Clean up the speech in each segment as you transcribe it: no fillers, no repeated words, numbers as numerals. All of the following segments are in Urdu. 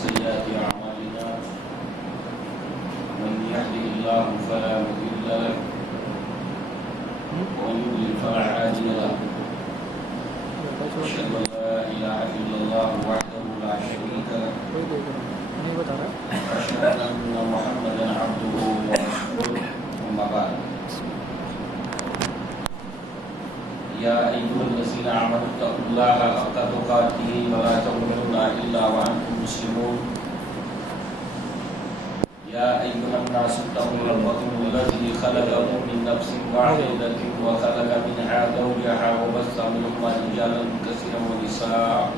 سيئات أعمالنا من يهده الله فلا مضل له ومن يضلل فلا هادي له أشهد أن لا إله إلا الله وحده لا شريك له وأشهد أن محمدا عبده ورسوله أما بعد يا أيها الذين آمنوا اتقوا الله حق تقاته ولا تموتن إلا وأنتم مسلمون يا أيها الناس اتقوا ربكم الذي خلقكم من نفس واحدة وخلق منها زوجها وبث منهما رجالا كثيرا ونساء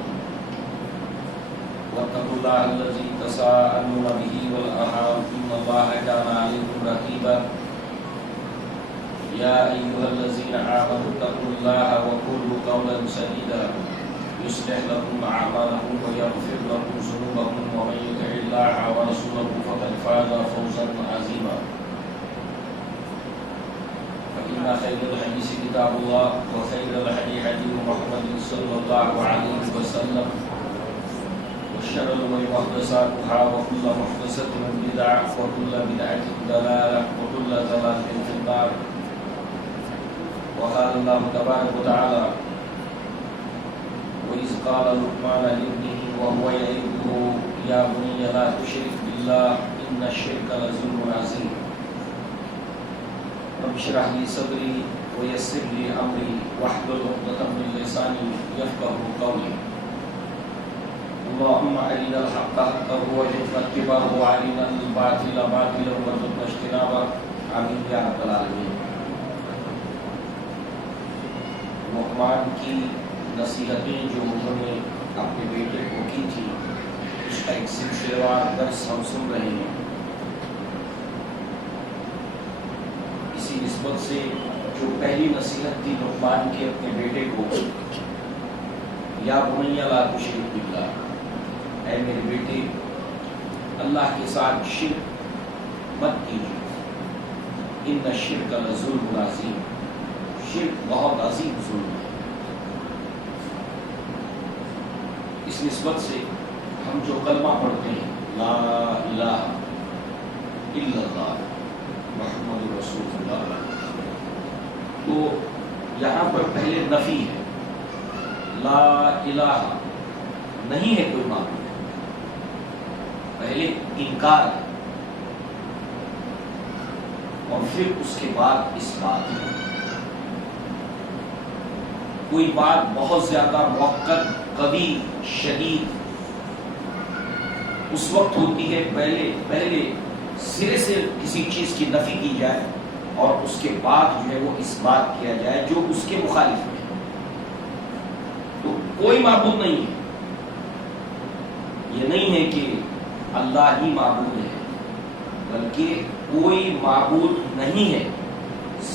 واتقوا الله الذي تساءلون به والأرحام إن الله كان عليكم رقيبا يا أيها الذين آمنوا اتقوا الله وقولوا قولا سديدا يصلح لكم أعمالكم ويغفر لكم ذنوبكم ومن يطع الله ورسوله فقد فاز فوزا عظيما فإن خير الحديث كتاب الله وخير الهدي هدي محمد صلى الله عليه وسلم وشر الأمور محدثاتها وكل محدثة بدعة وكل بدعة ضلالة وكل ضلالة في النار وقال الله تبارك وتعالى وإذ قال لقمان لابنه وهو يعظه يا بني لا تشرك بالله إن الشرك لظلم عظيم رب اشرح لي صدري ويسر لي أمري واحلل عقدة من لساني يفقهوا قولي اللهم أرنا الحق حقا وارزقنا اتباعه وأرنا الباطل باطلا وارزقنا اجتنابه آمين يا رب العالمين. لقمان کی نصیحتیں جو انہوں نے اپنے بیٹے کو کی تھی اس کا ایک سلسلہ وار درس ہم سن رہے ہیں. اسی نسبت سے جو پہلی نصیحت تھی لقمان کے اپنے بیٹے کو یا بنی لا تشرک باللہ، اے میرے بیٹے اللہ کے ساتھ شرک مت کیجیے، ان الشرک لظلم عظیم، شرک بہت عظیم ظلم ہے. اس نسبت سے ہم جو کلمہ پڑھتے ہیں لا الہ الا اللہ محمد رسول اللہ، تو یہاں پر پہلے نفی ہے، لا الہ نہیں ہے کوئی معبود، پہلے انکار ہے اور پھر اس کے بعد اس بات ہے. کوئی بات بہت زیادہ موقت قوی شدید اس وقت ہوتی ہے پہلے سرے سے کسی چیز کی نفی کی جائے اور اس کے بعد جو ہے وہ اس بات کیا جائے جو اس کے مخالف ہے. تو کوئی معبود نہیں ہے، یہ نہیں ہے کہ اللہ ہی معبود ہے، بلکہ کوئی معبود نہیں ہے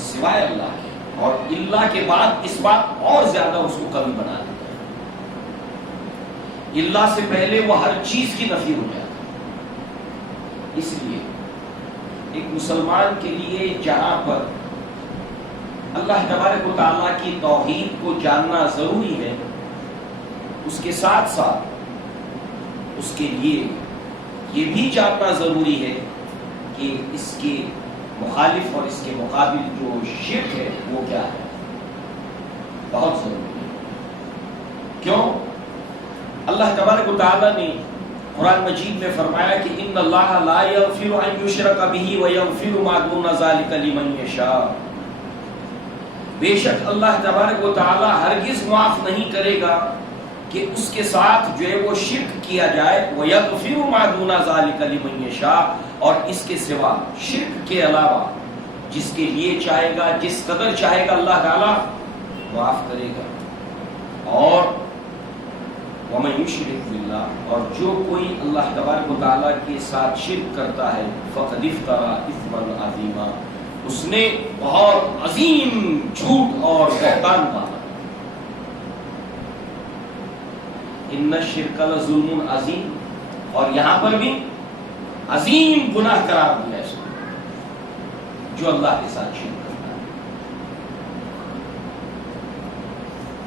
سوائے اللہ کے، اور اللہ کے بعد اس بات اور زیادہ اس کو قوی بنا دیتا ہے. اللہ سے پہلے وہ ہر چیز کی نفی ہو جاتا ہے. اس لیے ایک مسلمان کے لیے جہاں پر اللہ تبارک و تعالیٰ کی توحید کو جاننا ضروری ہے، اس کے ساتھ ساتھ اس کے لیے یہ بھی جاننا ضروری ہے کہ اس کے مخالف اور اس کے مقابل جو شرک ہے وہ کیا ہے. بہت ضروری ہے. کیوں؟ اللہ تبارک و تعالیٰ نے قرآن مجید میں فرمایا کہ ان اللہ لا یغفر ان یشرک بہ ویغفر ما دون ذلک لمن یشاء، بے شک اللہ تبارک و تعالیٰ ہرگز معاف نہیں کرے گا کہ اس کے ساتھ جو ہے وہ شرک کیا جائے، ویغفر ما دون ذلک لمن یشاء، اور اس کے سوا شرک کے علاوہ جس کے لیے چاہے گا، جس قدر چاہے گا اللہ تعالیٰ معاف کرے گا. اور وَمَن يُشْرِكْ بِاللَّهِ، اور جو کوئی اللہ تبارک و تعالیٰ کے ساتھ شرک کرتا ہے فَقَدِ افْتَرَىٰ إِثْمًا عَظِيمًا، اس نے بہت عظیم جھوٹ اور بہتان باندھا. إِنَّ الشِّرْكَ لَظُلْمٌ عَظِيمٌ، اور یہاں پر بھی عظیم گناہ قرار دیا ہے اس کو جو اللہ کے ساتھ شرک کرتا ہے.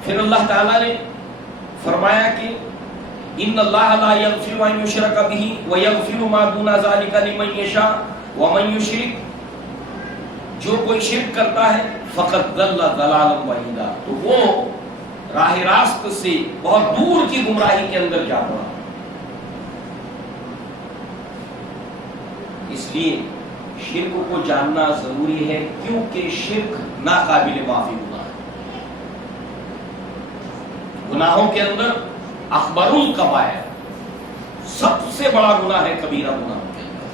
پھر اللہ تعالیٰ نے فرمایا کہ ان اللہ لا یغفر ان یشرک بہ ویغفر ما دون ذلک لمن یشاء ومن یشرک، جو کوئی شرک کرتا ہے فقط ضل ضلالا بعیدا، تو وہ راہ راست سے بہت دور کی گمراہی کے اندر جا پڑا۔ اس لیے شرک کو جاننا ضروری ہے، کیونکہ شرک ناقابل معافی گناہ ہے۔ گناہوں کے اندر اکبر الکبائر، سب سے بڑا گناہ ہے کبیرہ گناہوں کے اندر۔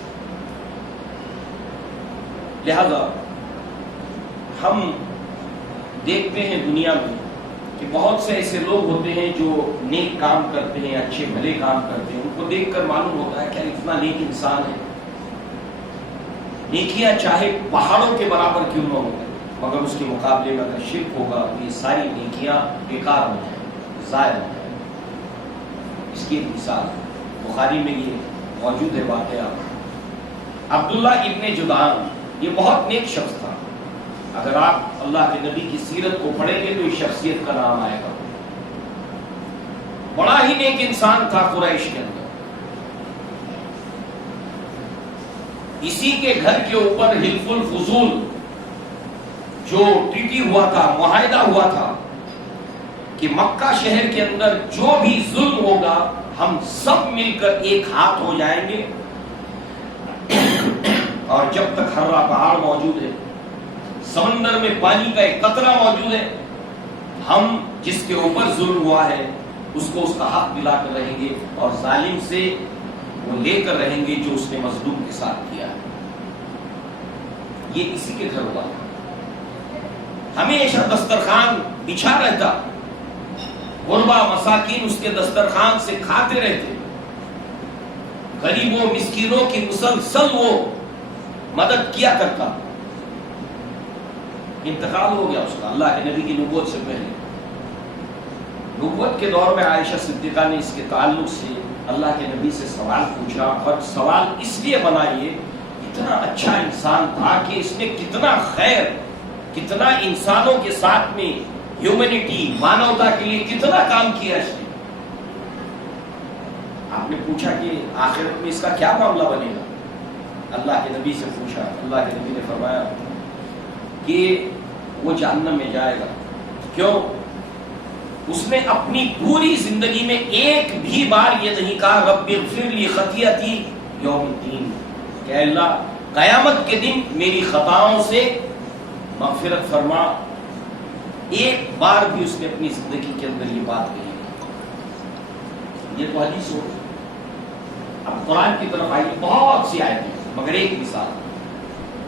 لہذا ہم دیکھتے ہیں دنیا میں کہ بہت سے ایسے لوگ ہوتے ہیں جو نیک کام کرتے ہیں، اچھے بھلے کام کرتے ہیں، ان کو دیکھ کر معلوم ہوتا ہے کہ اتنا نیک انسان ہے، نیکیاں چاہے پہاڑوں کے برابر کیوں نہ ہو، مگر اس کے مقابلے میں اگر شرک ہوگا تو یہ ساری نیکیاں بیکار ہو جائیں، ضائع ہو جائیں۔ اس کی ایک مثال بخاری میں یہ موجود ہے واقعہ، عبداللہ ابن جدعان، یہ بہت نیک شخص تھا۔ اگر آپ اللہ کے نبی کی سیرت کو پڑھیں گے تو اس شخصیت کا نام آئے گا۔ بڑا ہی نیک انسان تھا قریش کے اندر۔ اسی کے گھر کے اوپر حلف الفضول جو ٹریٹی ہوا تھا، معاہدہ ہوا تھا کہ مکہ شہر کے اندر جو بھی ظلم ہوگا ہم سب مل کر ایک ہاتھ ہو جائیں گے، اور جب تک ہررا پہاڑ موجود ہے، سمندر میں پانی کا ایک قطرہ موجود ہے، ہم جس کے اوپر ظلم ہوا ہے اس کو اس کا حق دلا کر رہیں گے، اور ظالم سے وہ لے کر رہیں گے جو اس نے مظلوم کے ساتھ کیا ہے۔ یہ اسی کے گھر ہوا، ہمیشہ دسترخوان بچھا رہتا، غربا مساکین اس کے دسترخوان سے کھاتے رہتے، غریبوں مسکینوں کی مسلسل وہ مدد کیا کرتا۔ انتقال ہو گیا اس کا اللہ کے نبی کی نبوت سے پہلے۔ نبوت کے دور میں عائشہ صدیقہ نے اس کے تعلق سے اللہ کے نبی سے سوال پوچھا، اور سوال اس لیے بنا، یہ اتنا اچھا انسان تھا کہ اس نے کتنا خیر، کتنا انسانوں کے ساتھ میں ہیومینٹی، مانوتا کے لیے کتنا کام کیا اس نے۔ آپ نے پوچھا کہ آخرت میں اس کا کیا معاملہ بنے گا؟ اللہ کے نبی سے پوچھا، اللہ کے نبی نے فرمایا کہ وہ جہنم میں جائے گا۔ کیوں؟ اس نے اپنی پوری زندگی میں ایک بھی بار یہ نہیں کہا رب اغفر لی خطیئتی یوم الدین، کہ اللہ قیامت کے دن میری خطاؤں سے مغفرت فرما۔ ایک بار بھی اس نے اپنی زندگی کے اندر یہ بات کہی۔ یہ تو حدیث ہو۔ اب قرآن کی طرف آئی بہت سی آیتیں، مگر ایک مثال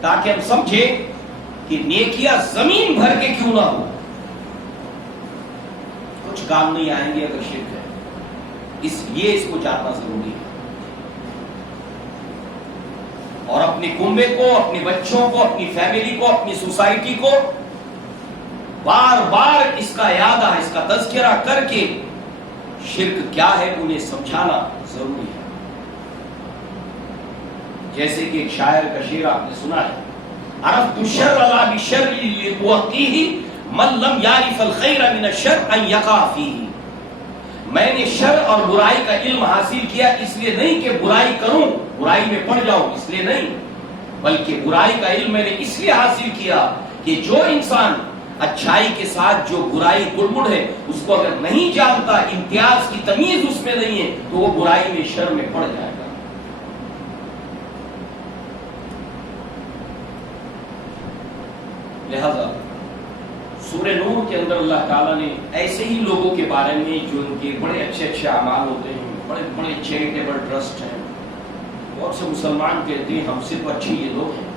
تاکہ ہم سمجھیں کہ نیکیاں زمین بھر کے کیوں نہ ہو، کچھ کام نہیں آئیں گے اگر شرک ہے۔ اس لیے اس کو جاننا ضروری ہے، اور اپنے کنبے کو، اپنے بچوں کو، اپنی فیملی کو، اپنی سوسائٹی کو بار بار اس کا یاد، اس کا تذکرہ کر کے شرک کیا ہے انہیں سمجھانا ضروری ہے۔ جیسے کہ ایک شاعر کا شعر آپ نے سنا ہے، عرفت الشر لا بشر لتوقیہ من لم یعرف الخیر من الشر ان یقع فیہ۔ میں نے شر اور برائی کا علم حاصل کیا اس لیے نہیں کہ برائی کروں، برائی میں پڑ جاؤں، اس لیے نہیں، بلکہ برائی کا علم میں نے اس لیے حاصل کیا کہ جو انسان اچھائی کے ساتھ جو برائی گڑبڑ ہے اس کو اگر نہیں جانتا، امتیاز کی تمیز اس میں نہیں ہے، تو وہ برائی میں، شر میں پڑ جائے گا۔ لہذا سورہ نور کے اندر اللہ تعالیٰ نے ایسے ہی لوگوں کے بارے میں جو ان کے بڑے اچھے اچھے اعمال ہوتے ہیں، بڑے بڑے چیریٹیبل ٹرسٹ ہیں، بہت سے مسلمان کہتے ہیں ہم صرف اچھے یہ لوگ ہیں،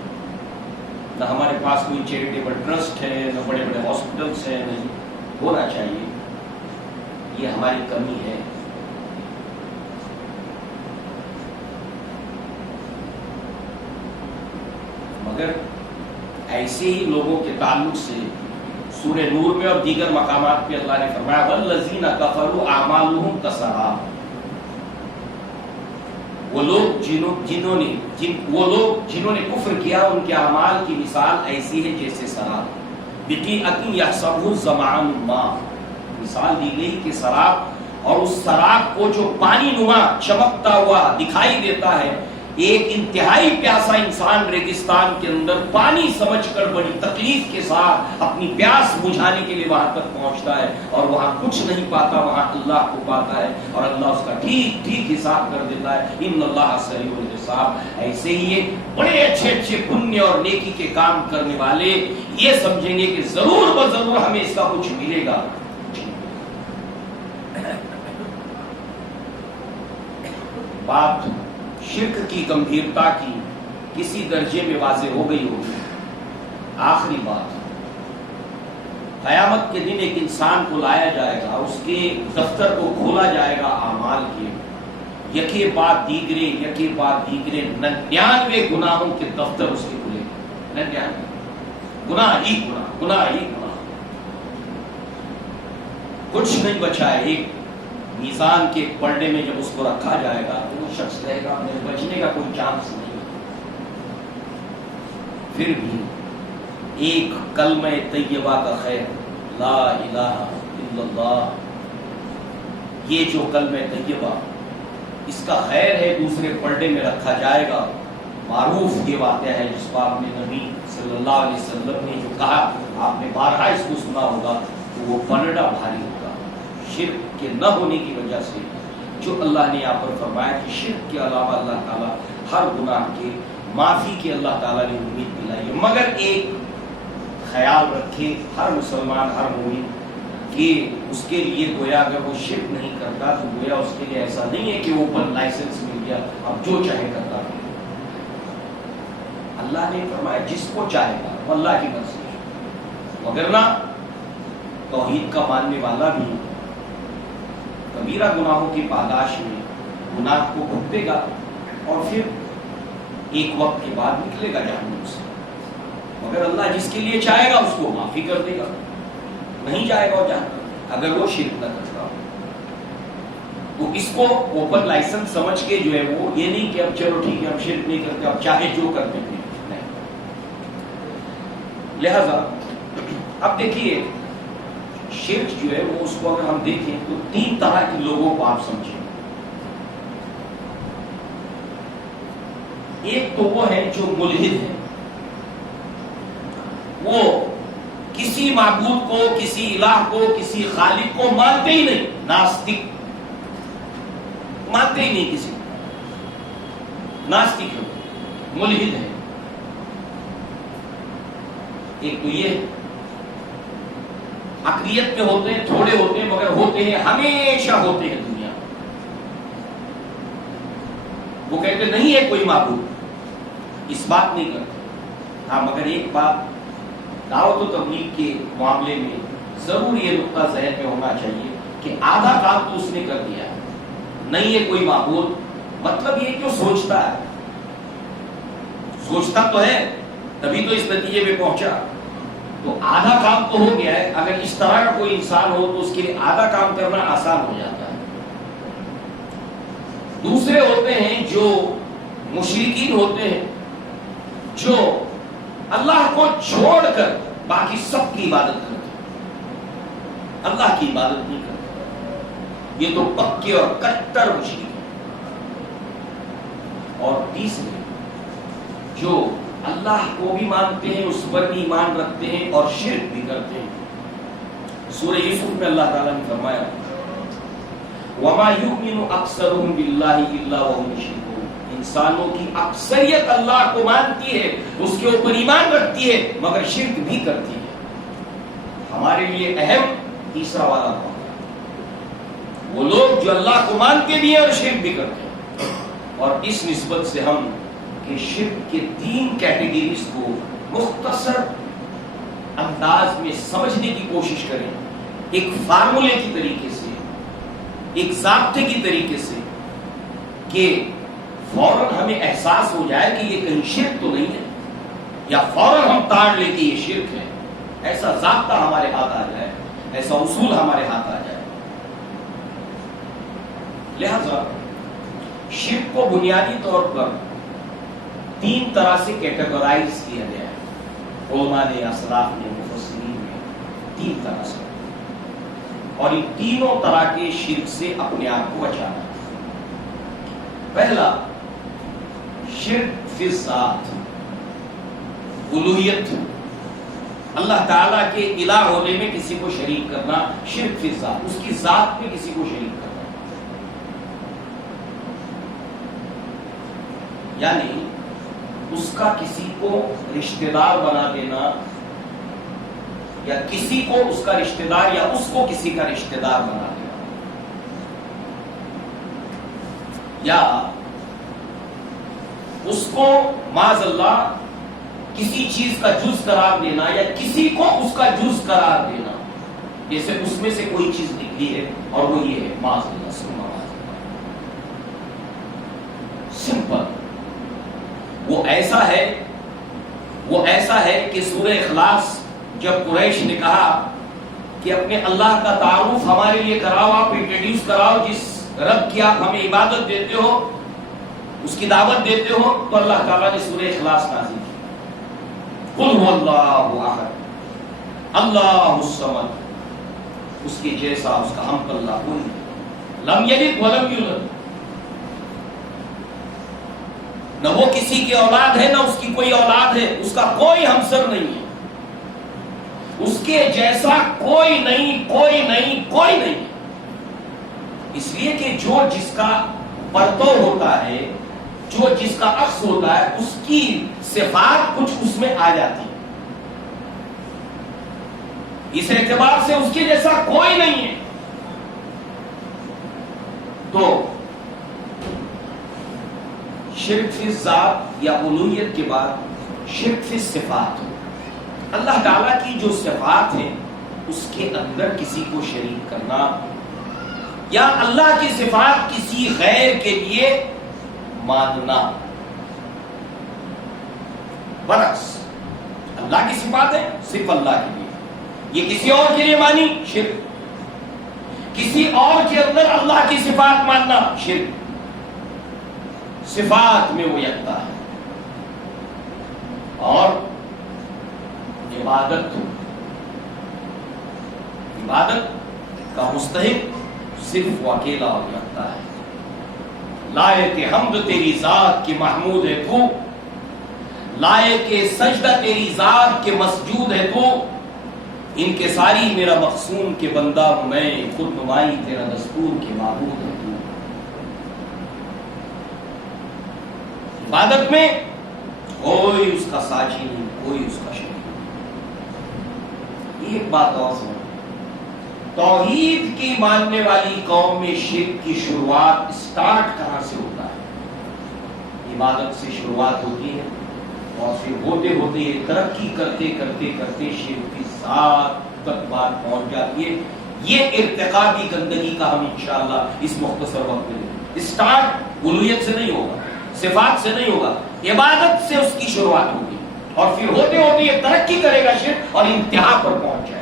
نہ ہمارے پاس کوئی چیریٹیبل ٹرسٹ ہے، نہ بڑے بڑے ہاسپٹلس ہیں، نہیں ہونا چاہیے، یہ ہماری کمی ہے۔ مگر ایسے ہی لوگوں کے تعلق سے سورہ نور میں اور دیگر مقامات پہ اللہ نے فرمایا والذین کفروا اعمالهم کسراب، وہ لوگ جنہوں نے کفر کیا ان کے اعمال کی مثال ایسی ہے جیسے سراب، بقیعۃ یحسبہ الظمآن ماء، مثال دی گئی کہ سراب اور اس سراخ کو جو پانی نما چمکتا ہوا دکھائی دیتا ہے، ایک انتہائی پیاسا انسان ریگستان کے اندر پانی سمجھ کر بڑی تکلیف کے ساتھ اپنی پیاس بجھانے کے لیے وہاں تک پہنچتا ہے، اور وہاں کچھ نہیں پاتا، وہاں اللہ کو پاتا ہے، اور اللہ اس کا ٹھیک ٹھیک حساب کر دیتا ہے۔ ان اللہ سریع الحساب۔ ایسے ہی یہ بڑے اچھے اچھے پنیہ اور نیکی کے کام کرنے والے یہ سمجھیں گے کہ ضرور بضرور ہمیں اس کا کچھ ملے گا۔ بات شرک کی گمبھیرتا کی کسی درجے میں واضح ہو گئی ہوگی۔ آخری بات، قیامت کے دن ایک انسان کو لایا جائے گا، اس کے دفتر کو کھولا جائے گا اعمال کے، یکے بعد دیگرے 99 گناہوں کے دفتر اس کے کھلے گا۔ 99 گناہ ہی گناہ، کچھ نہیں بچا ہے۔ ایک میزان کے پلڑے میں جب اس کو رکھا جائے گا تو وہ شخص رہے گا، میرے بچنے کا کوئی چانس نہیں۔ پھر بھی ایک کلمہ طیبہ کا خیر، لا الہ الا اللہ، یہ جو کلمہ طیبہ اس کا خیر ہے، دوسرے پلڑے میں رکھا جائے گا۔ معروف یہ واقعہ ہے جس کو آپ نے نبی صلی اللہ علیہ وسلم نے جو کہا، آپ نے بارہا اس کو سنا ہوگا، تو وہ پلڑا بھاری ہوگا۔ شرک کے نہ ہونے کی وجہ سے جو اللہ نے یہاں پر فرمایا کہ شرک کے علاوہ اللہ تعالیٰ ہر گناہ کے معافی کی اللہ تعالیٰ نے امید دلائی ہے، مگر ایک خیال رکھے ہر مسلمان، ہر مومن، کہ اس کے لیے گویا اگر وہ شرک نہیں کرتا تو گویا اس کے لیے ایسا نہیں ہے کہ اوپن لائسنس مل گیا اب جو چاہے کرتا ہے۔ اللہ نے فرمایا جس کو چاہے گا وہ اللہ کی مرضی ہے، وگرنہ توحید کا ماننے والا بھی کبیرہ گناہوں کی پاداش میں گناہ کو بھگتے گا اور پھر ایک وقت کے بعد نکلے گا جہنم سے، مگر اللہ جس کے لیے چاہے گا اس کو معافی کر دے گا، نہیں جائے گا جہنم اگر وہ شرک نہ کرتا ہو۔ تو اس کو اوپن لائسنس سمجھ کے جو ہے وہ یہ نہیں کہ اب چلو ٹھیک ہے ہم شرک نہیں کرتے، اب چاہے جو کرتے تھے، نہیں۔ لہذا اب دیکھیے شرک جو ہے وہ اس کو اگر ہم دیکھیں تو 3 طرح کے لوگوں کو آپ سمجھیں۔ ایک تو وہ ہے جو ملحد ہے، وہ کسی معبود کو، کسی الہ کو، کسی خالق کو مانتے ہی نہیں، ناستک، مانتے ہی نہیں کسی کو، ناستک ہے، ملحد ہے۔ ایک تو یہ اقلیت میں ہوتے ہیں، تھوڑے ہوتے ہیں مگر ہوتے ہیں، ہمیشہ ہوتے ہیں دنیا میں۔ وہ کہتے نہیں ہے کوئی معبود، اس بات نہیں کرتے۔ ہاں مگر ایک بات دعوت و تبلیغ کے معاملے میں ضرور یہ نقطہ ذہن میں ہونا چاہیے کہ آدھا کام تو اس نے کر دیا ہے، نہیں ہے کوئی معبود، مطلب یہ کہ وہ سوچتا ہے، سوچتا تو ہے تبھی تو اس نتیجے میں پہنچا، تو آدھا کام تو ہو گیا ہے۔ اگر اس طرح کا کوئی انسان ہو تو اس کے لیے آدھا کام کرنا آسان ہو جاتا ہے۔ دوسرے ہوتے ہیں جو مشرکین ہوتے ہیں، جو اللہ کو چھوڑ کر باقی سب کی عبادت کرتے ہیں، اللہ کی عبادت نہیں کرتے، یہ تو پکے اور کٹر مشرک ہیں۔ اور تیسرے جو اللہ کو بھی مانتے ہیں، اس پر بھی ایمان رکھتے ہیں اور شرک بھی کرتے ہیں۔ سورہ یوسف میں اللہ تعالیٰ نے فرمایا وَمَا يُؤْمِنُ أَكْثَرُهُمْ بِاللَّهِ إِلَّا وَهُمْ مُشْرِكُونَ، انسانوں کی اکثریت اللہ کو مانتی ہے، اس کے اوپر ایمان رکھتی ہے، مگر شرک بھی کرتی ہے۔ ہمارے لیے اہم تیسرا والا معاملہ، وہ لوگ جو اللہ کو مانتے بھی ہیں اور شرک بھی کرتے ہیں۔ اور اس نسبت سے ہم کہ شرک کے 3 کیٹیگریز کو مختصر انداز میں سمجھنے کی کوشش کریں، ایک فارمولے کی طریقے سے، ایک ضابطے کی طریقے سے، کہ فوراً ہمیں احساس ہو جائے کہ یہ کہیں شرک تو نہیں ہے، یا فوراً ہم تاڑ لیں کہ یہ شرک ہے۔ ایسا ضابطہ ہمارے ہاتھ آ جائے، ایسا اصول ہمارے ہاتھ آ جائے۔ لہذا شرک کو بنیادی طور پر 3 طرح سے کیٹیگرائز کیا گیا ہے، علماء نے، اسلاف نے، مفسرین نے، 3 طرح سے۔ اور ان تینوں طرح کے شرک سے اپنے آپ کو بچانا. پہلا شرک فی الذات، الوہیت، اللہ تعالیٰ کے الہ ہونے میں کسی کو شریک کرنا، شرک فی الذات، اس کی ذات میں کسی کو شریک کرنا. یعنی اس کا کسی کو رشتہ دار بنا دینا، یا کسی کو اس کا رشتہ دار، یا اس کو کسی کا رشتہ دار بنا دینا، یا اس کو معاذ اللہ کسی چیز کا جز قرار دینا، یا کسی کو اس کا جز قرار دینا. جیسے اس میں سے کوئی چیز نکلی ہے اور وہ یہ ہے، معاذ اللہ، سمپل. وہ ایسا ہے کہ سورہ اخلاص جب قریش نے کہا کہ اپنے اللہ کا تعارف ہمارے لیے کراؤ، آپ انٹروڈیوس کراؤ، جس رب کی آپ ہمیں عبادت دیتے ہو، اس کی دعوت دیتے ہو، تو اللہ تعالیٰ نے سورہ اخلاص نازل کی. قل هو اللہ احد اللہ الصمد، اس کے جیسا، اس کا ہم پلہ کوئی نہیں، لم یلد ولم یولد، نہ وہ کسی کی اولاد ہے، نہ اس کی کوئی اولاد ہے، اس کا کوئی ہمسر نہیں ہے، اس کے جیسا کوئی نہیں، کوئی نہیں، کوئی نہیں. اس لیے کہ جو جس کا پرتو ہوتا ہے، جو جس کا عکس ہوتا ہے، اس کی صفات کچھ اس میں آ جاتی ہے. اس اعتبار سے اس کے جیسا کوئی نہیں ہے. تو شرک فی الذات یا الوہیت کے بعد شرک فی الصفات، اللہ تعالیٰ کی جو صفات ہیں اس کے اندر کسی کو شریک کرنا، یا اللہ کی صفات کسی غیر کے لیے ماننا. برعکس اللہ کی صفات ہے صرف اللہ کے لیے، یہ کسی اور کے لیے مانی، شرک. کسی اور کے اندر اللہ کی صفات ماننا، شرک. صفات میں وہ یکتا ہے. اور عبادت کا مستحق صرف وہ اکیلا ہو جاتا ہے. لائق حمد تیری ذات کے محمود ہے تو، لائق سجدہ تیری ذات کے مسجود ہے تو، ان کے ساری میرا مقصون کے بندہ میں، خود نمائی تیرا دستور کے معبود ہے تو. عبادت میں کوئی اس کا ساجی نہیں، کوئی اس کا شریک نہیں. ایک بات اور سنو، توحید کی ماننے والی قوم میں شرک کی شروعات سٹارٹ کہاں سے ہوتا ہے؟ عبادت سے شروعات ہوتی ہے، اور پھر ہوتے ہوتے ترقی کرتے کرتے کرتے شرک کی ذات تک بات پہنچ جاتی ہے. یہ ارتقاء کی گندگی کا ہم انشاءاللہ اس مختصر وقت میں، اسٹارٹ الوہیت سے نہیں ہوگا، صفات سے نہیں ہوگا، عبادت سے اس کی شروعات ہوگی، اور پھر ہوتے ہوتے یہ ترقی کرے گا شرک، اور انتہا پر پہنچ جائے گا.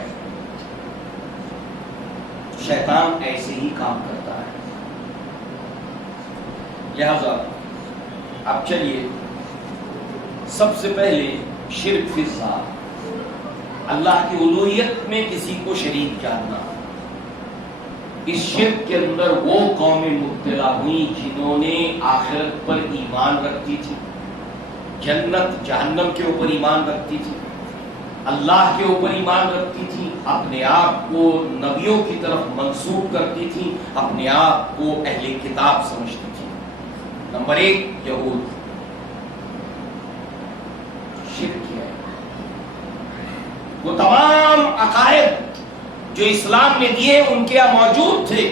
شیطان ایسے ہی کام کرتا ہے. لہذا اب چلیے سب سے پہلے شرک فی الذات، اللہ کی الوہیت میں کسی کو شریک جاننا. اس شرک کے اندر وہ قومیں مبتلا ہوئی جنہوں نے آخرت پر ایمان رکھتی تھی، جنت جہنم کے اوپر ایمان رکھتی تھی، اللہ کے اوپر ایمان رکھتی تھی، اپنے آپ کو نبیوں کی طرف منسوب کرتی تھی، اپنے آپ کو اہل کتاب سمجھتی تھی. نمبر 1 یہود، شرک کیا ہے. وہ تمام عقائد جو اسلام نے دیے ان کے یہاں موجود تھے،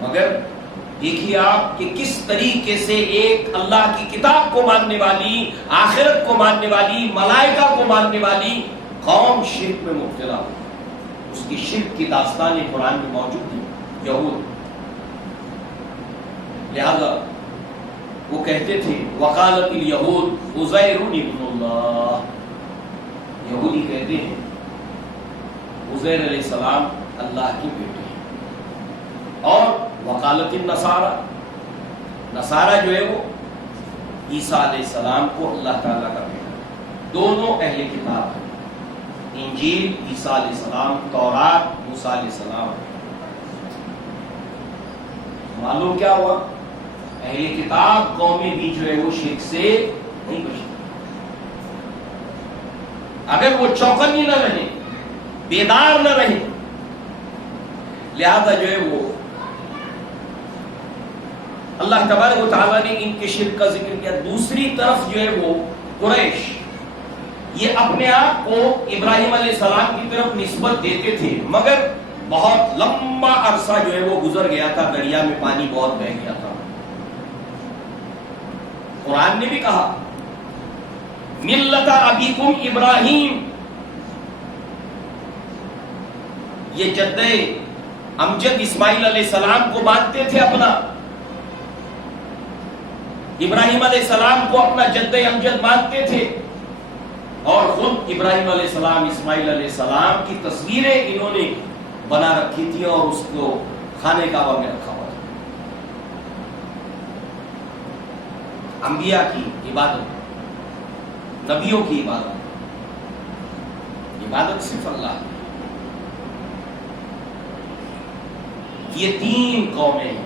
مگر دیکھیے آپ کہ کس طریقے سے ایک اللہ کی کتاب کو ماننے والی، آخرت کو ماننے والی، ملائکہ کو ماننے والی قوم شرک میں مبتلا ہوئی. اس کی شرک کی داستانیں قرآن میں موجود ہیں. یہود، لہذا وہ کہتے تھے وقالت الیہود عزیر ابن اللہ، یہودی کہتے ہیں عزیر علیہ السلام اللہ کے بیٹے ہیں. اور وقالت النصارى، نصارہ جو ہے وہ عیسیٰ علیہ السلام کو اللہ تعالیٰ کا بیٹا ہے. دونوں اہل کتاب ہیں. انجیل عیسیٰ علیہ السلام، تورات موسیٰ علیہ السلام. معلوم کیا ہوا؟ اہل کتاب قومیں بھی جو ہے وہ شرک سے نہیں بچتی. اگر وہ چوکنے نہ رہے، بیدار نہ رہے، لہذا جو ہے وہ اللہ تبارک و تعالیٰ نے ان کے شرک کا ذکر کیا. دوسری طرف جو ہے وہ قریش یہ اپنے آپ کو ابراہیم علیہ السلام کی طرف نسبت دیتے تھے، مگر بہت لمبا عرصہ جو ہے وہ گزر گیا تھا، دریا میں پانی بہت بہہ گیا تھا. قرآن نے بھی کہا ملت ابیکم ابراہیم، یہ جد امجد اسماعیل علیہ السلام کو مانتے تھے اپنا. ابراہیم علیہ السلام کو اپنا جد امجد مانتے تھے، اور خود ابراہیم علیہ السلام، اسماعیل علیہ السلام کی تصویریں انہوں نے بنا رکھی تھی اور اس کو خانہ کعبہ میں رکھا ہوا تھا. انبیاء کی عبادت، نبیوں کی عبادت صرف اللہ. یہ 3 قومیں ہیں.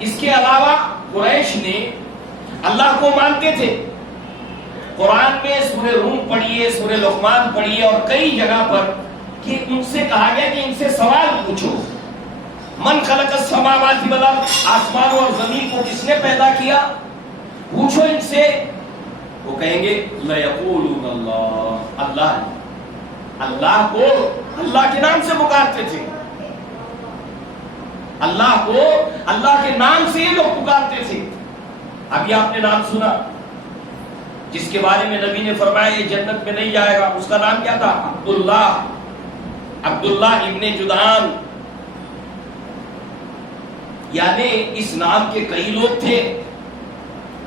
اس کے علاوہ قریش نے اللہ کو مانتے تھے. قرآن میں سورہ روم پڑھیے، سورہ لقمان پڑھیے اور کئی جگہ پر کہ ان سے کہا گیا کہ ان سے سوال پوچھو. من خلق السماوات والارض، آسمان اور زمین کو کس نے پیدا کیا؟ پوچھو ان سے. وہ کہیں گے لَيَقُولُونَ اللَّهُ، اللہ نے. اللہ کو اللہ کے نام سے پکارتے تھے. اللہ کو اللہ کے نام سے یہ لوگ پکارتے تھے. ابھی آپ نے نام سنا جس کے بارے میں نبی نے فرمایا یہ جنت میں نہیں جائے گا، اس کا نام کیا تھا؟ عبداللہ ابن جدعان. یعنی اس نام کے کئی لوگ تھے.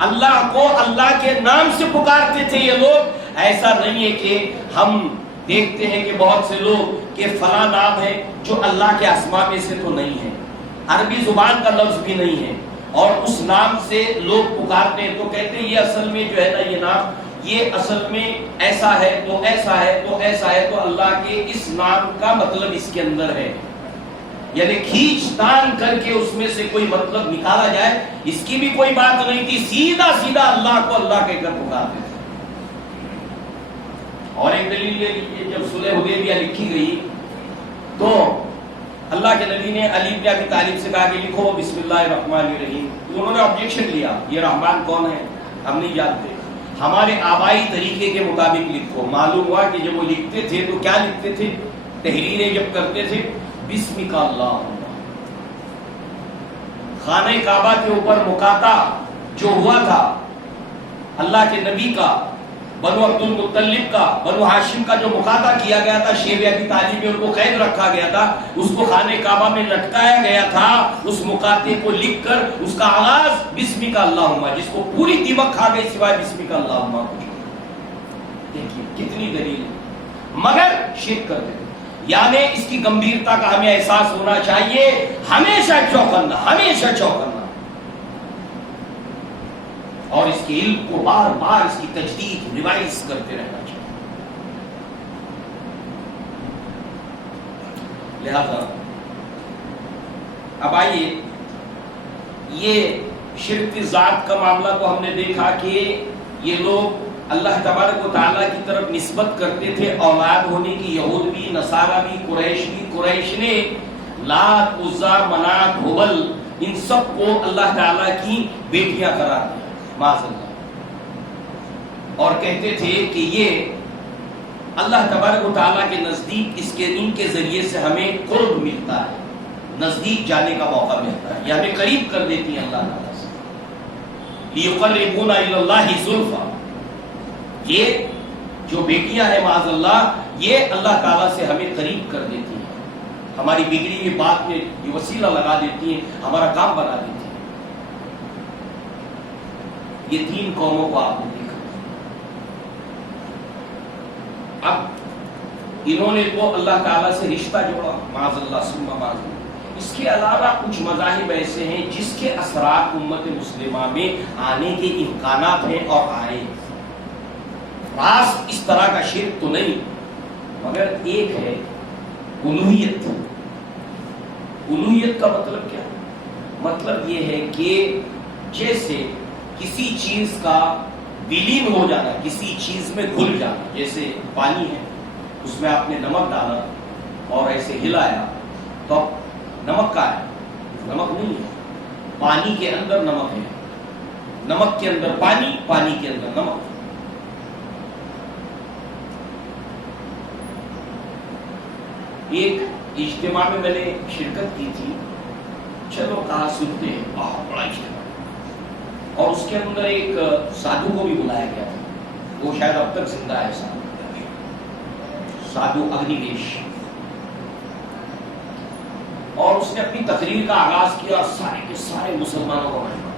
اللہ کو اللہ کے نام سے پکارتے تھے یہ لوگ. ایسا نہیں ہے کہ ہم دیکھتے ہیں کہ بہت سے لوگ کہ فلاں نام ہے جو اللہ کے اسماء میں سے تو نہیں ہے، عربی زبان کا لفظ بھی نہیں ہے، اور اس نام سے لوگ پکارتے ہیں تو کہتے ہیں یہ اصل میں جو ہے نا یہ نام یہ اصل میں ایسا ہے تو ایسا ہے تو ایسا ہے، تو اللہ کے اس نام کا مطلب اس کے اندر ہے. یعنی کھینچ تان کر کے اس میں سے کوئی مطلب نکالا جائے اس کی بھی کوئی بات نہیں تھی. سیدھا سیدھا اللہ کو اللہ کہہ کر پکارتے تھے. اور ایک دلیل یہ جب صلح حدیبیہ لکھی گئی تو اللہ کے نبی نے علی بن ابی طالب سے کہا کہ لکھو بسم اللہ الرحمن الرحیم. انہوں نے آبجیکشن لیا، یہ رحمان کون ہے ہم نہیں جانتے، ہمارے آبائی طریقے کے مطابق لکھو. معلوم ہوا کہ جب وہ لکھتے تھے تو کیا لکھتے تھے؟ تحریریں جب کرتے تھے بسمک اللہم. خانہ کعبہ کے اوپر مقاطع جو ہوا تھا اللہ کے نبی کا، بنو عبد المطلب کا، بنو ہاشم کا جو مقاطع کیا گیا تھا، شیب ابی طالب میں ان کو قید رکھا گیا تھا، اس کو خانہ کعبہ میں لٹکایا گیا تھا. اس مقاطع کو لکھ کر اس کا آغاز بسمک اللہم، جس کو پوری دیمک کھا گئی سوائے بسمک اللہم. دیکھیے کتنی دلیل ہے، مگر شرک کرتے تھے. یعنی اس کی گمبھیرتا کا ہمیں احساس ہونا چاہیے. ہمیشہ چوکنا، ہمیشہ چوکنا، اور اس کے علم کو بار بار اس کی تجدید ریوائز کرتے رہنا چاہیے. لہذا اب آئیے یہ شرک ذات کا معاملہ تو ہم نے دیکھا کہ یہ لوگ اللہ تبارک و تعالیٰ کی طرف نسبت کرتے تھے اولاد ہونے کی. یہود بھی، نصارہ بھی، قریش بھی. قریش نے لات، عزا، منات، ہبل ان سب کو اللہ تعالیٰ کی بیٹیاں قرار دیا معاذ اللہ، اور کہتے تھے کہ یہ اللہ تبارک و تعالیٰ کے نزدیک ان کے ذریعے سے ہمیں قرب ملتا ہے، نزدیک جانے کا موقع ملتا ہے، یہ ہمیں قریب کر دیتی ہیں اللہ تعالیٰ سے. لِيُقَرِّبُونَ إِلَى اللَّهِ زُلْفَىٰ. یہ جو بیٹیاں ہیں معاذ اللہ، یہ اللہ تعالیٰ سے ہمیں قریب کر دیتی ہیں، ہماری بگڑی ہوئی بات میں یہ وسیلہ لگا دیتی ہیں، ہمارا کام بنا دیتی ہیں. یہ 3 قوموں کو آپ نے دیکھا. اب انہوں نے تو اللہ تعالیٰ سے رشتہ جوڑا معاذ اللہ ثم معاذ اللہ. اس کے علاوہ کچھ مذاہب ایسے ہیں جس کے اثرات امت مسلمہ میں آنے کے امکانات ہیں اور آئے. راست اس طرح کا شرک تو نہیں، مگر ایک ہے الوہیت. الوہیت کا مطلب کیا؟ مطلب یہ ہے کہ جیسے کسی چیز کا ولین ہو جانا، کسی چیز میں گھل جانا. جیسے پانی ہے، اس میں آپ نے نمک ڈالا اور ایسے ہلایا تو نمک کا ہے، نمک نہیں ہے. پانی کے اندر نمک ہے، نمک کے اندر پانی، پانی کے اندر نمک. ایک اجتماع میں نے شرکت کی تھی، چلو کہا سنتے ہیں، بڑا اجتماع، اور اس کے اندر ایک سادھو کو بھی بلایا گیا تھا. وہ شاید اب تک زندہ ہے، سادھو اگنیویش. اور اس نے اپنی تقریر کا آغاز کیا، سارے کے سارے مسلمانوں کو ماننا،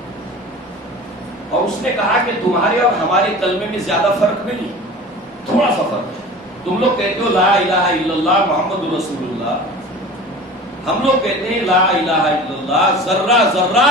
اور اس نے کہا کہ تمہارے اور ہمارے کلمے میں زیادہ فرق نہیں ہے، تھوڑا سا فرق ہے. تم لوگ کہتے ہو لا الہ الا اللہ محمد رسول اللہ، ہم لوگ کہتے ہیں لا الہ الا اللہ ذرہ ذرہ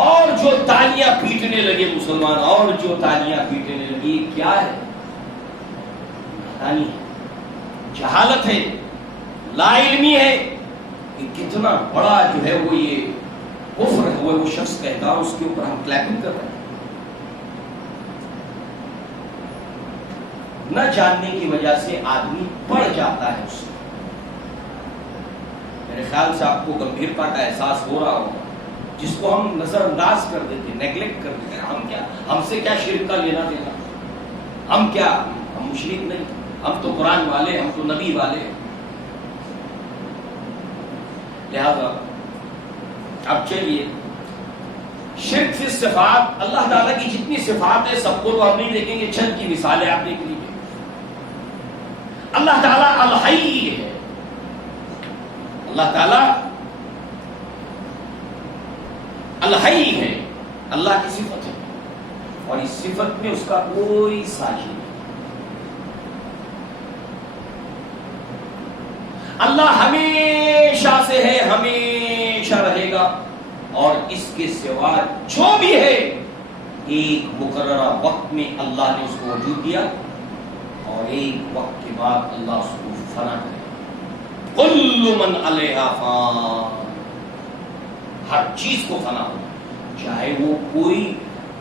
اور جو تالیاں پیٹنے لگے مسلمان، اور جو تالیاں پیٹنے لگی، کیا ہے؟ نادانی ہے، جہالت ہے، لا علمی ہے. کہ کتنا بڑا جو ہے وہ یہ کفر ہے وہ شخص کہتا، اس کے اوپر ہم کلیپنگ کر رہے ہیں. نہ جاننے کی وجہ سے آدمی پڑ جاتا ہے. اس میرے خیال سے آپ کو گمبھیرتا کا احساس ہو رہا ہوگا، جس کو ہم نظر انداز کر دیتے، نیگلیکٹ کر دیتے. ہم کیا، ہم سے کیا شرک کا لینا دینا، ہم کیا، ہم مشرک نہیں، ہم تو قرآن والے، ہم تو نبی والے. لہذا اب چلیے شرک فی صفات، اللہ تعالیٰ کی جتنی صفات ہے سب کو تو ہم نہیں دیکھیں گے، چند کی مثالیں آپ دیکھ لیجیے. اللہ تعالیٰ الحی ہے، اللہ تعالیٰ الحی ہے، اللہ کی صفت ہے، اور اس صفت میں اس کا کوئی ساجی نہیں. اللہ ہمیشہ سے ہے، ہمیشہ رہے گا، اور اس کے سوا جو بھی ہے ایک مقررہ وقت میں اللہ نے اس کو وجود دیا، اور ایک وقت کے بعد اللہ اس کو فنا کرے. کل من علیہا فان، ہر چیز کو فنا ہو، چاہے وہ کوئی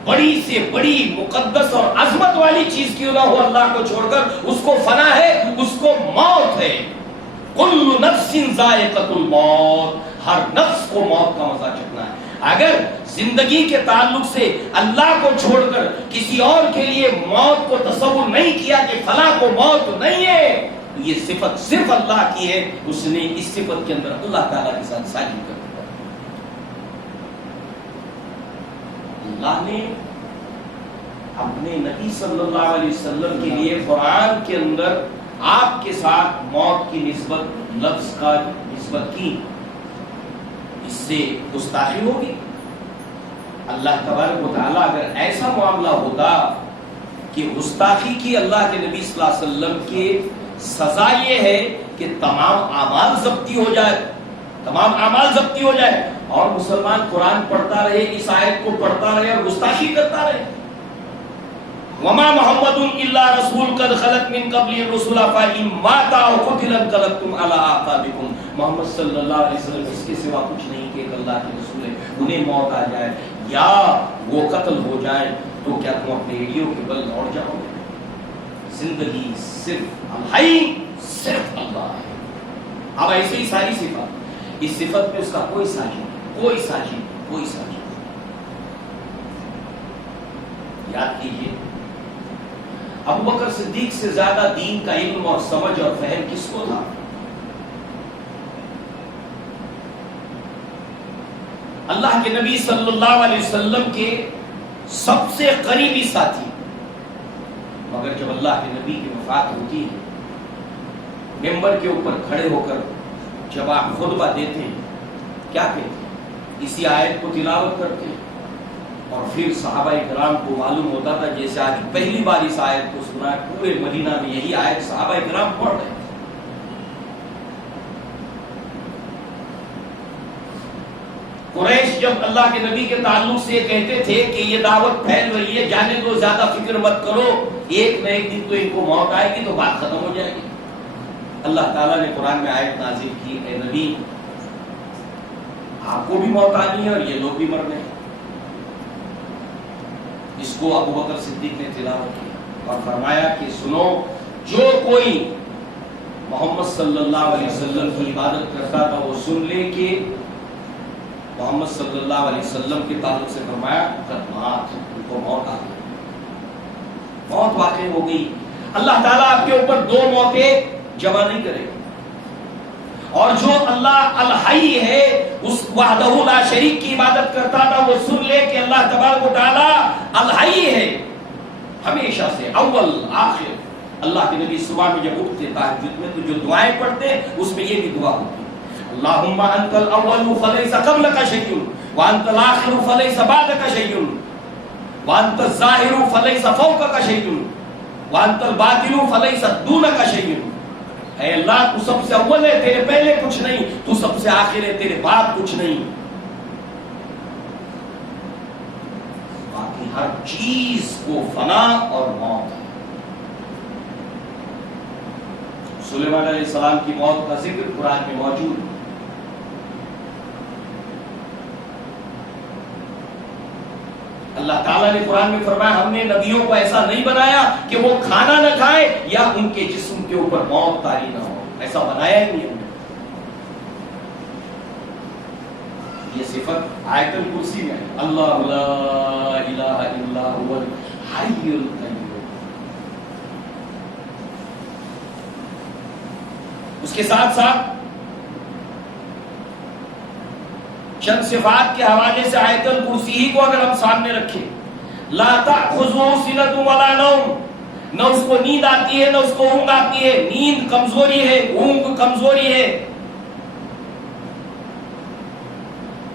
بڑی سے بڑی مقدس اور عظمت والی چیز کیوں نہ ہو، اللہ کو چھوڑ کر اس کو فنا ہے، اس کو موت ہے. کل نفس ذائقۃ الموت، ہر نفس کو موت کا مزہ چکھنا ہے. اگر زندگی کے تعلق سے اللہ کو چھوڑ کر کسی اور کے لیے موت کو تصور نہیں کیا کہ فلاں کو موت نہیں ہے، یہ صفت صرف اللہ کی ہے. اس نے اس صفت کے اندر اللہ تعالیٰ کے ساتھ ساجی کر دیا. اللہ نے اپنے نبی صلی اللہ علیہ وسلم کے لیے قرآن کے اندر آپ کے ساتھ موت کی نسبت، لفظ کا نسبت کی. اس سے گستاخی ہوگی. اللہ تبارک و تعالیٰ اگر ایسا معاملہ ہوتا کہ گستاخی کی اللہ کے نبی صلی اللہ علیہ وسلم کی سزا یہ ہے کہ تمام اعمال ضبطی ہو جائے، تمام اعمال ضبطی ہو جائے، اور مسلمان قرآن پڑھتا رہے، اس آیت کو پڑھتا رہے اور گستاخی کرتا رہے. وما محمد الا رسول قد خلت من قبل الرسل فإن مات أو قتل انقلبتم على أعقابكم. محمد صلی اللہ علیہ وسلم اس کے سوا کچھ نہیں کہ ایک اللہ کے رسول ہے. انہیں موت آ جائے یا وہ قتل ہو جائیں تو کیا تم اپنے ایڑیوں کے بل لوٹ جاؤ گے؟ زندگی صرف الحی، صرف اللہ ہے. اب ایسے ہی ساری صفات، اس صفت میں اس کا کوئی ساجی نہیں، کوئی ساجی نہیں، کوئی ساجی نہیں. یاد کیجیے ابو بکر صدیق سے زیادہ دین کا علم اور سمجھ اور فہم کس کو تھا؟ اللہ کے نبی صلی اللہ علیہ وسلم کے سب سے قریبی ساتھی. مگر جب اللہ کے نبی کی وفات ہوتی ہے، ممبر کے اوپر کھڑے ہو کر جب آپ خطبہ دیتے ہیں، کیا کہتے ہیں؟ اسی آیت کو تلاوت کرتے ہیں. اور پھر صحابہ کرام کو معلوم ہوتا تھا جیسے آج پہلی بار اس آیت کو سنا ہے، پورے مدینہ میں یہی آیت صحابہ کرام پڑھ رہے ہیں. قریش جب اللہ کے نبی کے تعلق سے کہتے تھے کہ یہ دعوت پھیل رہی ہے، جانے دو، زیادہ فکر مت کرو، ایک نہ ایک دن تو ان کو موت آئے گی تو بات ختم ہو جائے گی. اللہ تعالیٰ نے قرآن میں آیت نازل کی، اے نبی آپ کو بھی موت آنی ہے اور یہ لوگ بھی مرنے ہیں. اس کو ابو بکر صدیق نے تلاوت کی اور فرمایا کہ سنو، جو کوئی محمد صلی اللہ علیہ وسلم کی عبادت کرتا تھا وہ سن لے کہ محمد صلی اللہ علیہ وسلم کے تعلق سے فرمایا ان کو موت آ گئی، موت واقع ہو گئی. اللہ تعالیٰ آپ کے اوپر دو موتیں جمع نہیں کرے گا. اور جو اللہ الحی ہے، اس وحدہ لا شریک کی عبادت کرتا تھا وہ سن لے کہ اللہ تبارک و تعالیٰ الحی ہے ہمیشہ سے، اول آخر. اللہ کے نبی صبح میں جب اٹھتے تہجد میں تو جو دعائیں پڑھتے اس میں یہ بھی دعا ہوتی ہے، اللہم انت الاول فلیس قبلک شیء وانت الاخر فلیس بعدک شیء وانت الظاہر فلیس فوقک شیء وانت الباطن فلیس دونک شیء. اے اللہ تو سب سے اول ہے، تیرے پہلے کچھ نہیں، تو سب سے آخر ہے، تیرے بعد کچھ نہیں، باقی ہر چیز کو فنا اور موت ہے. سلیمان علیہ السلام کی موت کا ذکر قرآن میں موجود ہے. اللہ تعالیٰ نے قرآن میں فرمایا ہم نے نبیوں کو ایسا نہیں بنایا کہ وہ کھانا نہ کھائے یا ان کے جسم کے اوپر موت طاری نہ ہو، ایسا بنایا ہی نہیں ہم نے. یہ صفت آیت الکرسی میں ہے، اللہ لا الہ الا هو الحی القیوم. اس کے ساتھ ساتھ چند صفات کے حوالے سے آیت الکرسی ہی کو اگر ہم سامنے رکھیں، لا تأخذہ سنۃ ولا نوم، نہ اس کو نیند آتی ہے نہ اس کو اونگ آتی ہے. نیند کمزوری ہے، اونگ کمزوری ہے،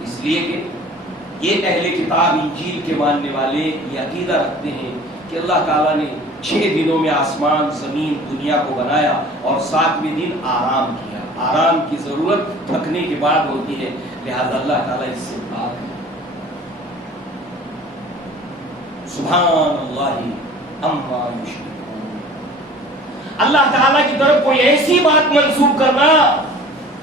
اس لیے کہ یہ اہل کتاب انجیل کے ماننے والے یہ عقیدہ رکھتے ہیں کہ اللہ تعالیٰ نے 6 دنوں میں آسمان زمین دنیا کو بنایا اور 7ویں دن آرام کیا. آرام کی ضرورت تھکنے کے بعد ہوتی ہے، لہذا اللہ تعالیٰ اس سے پاک ہے. سبحان اللہ عما یشرکون. اللہ تعالیٰ کی طرف کوئی ایسی بات منسوب کرنا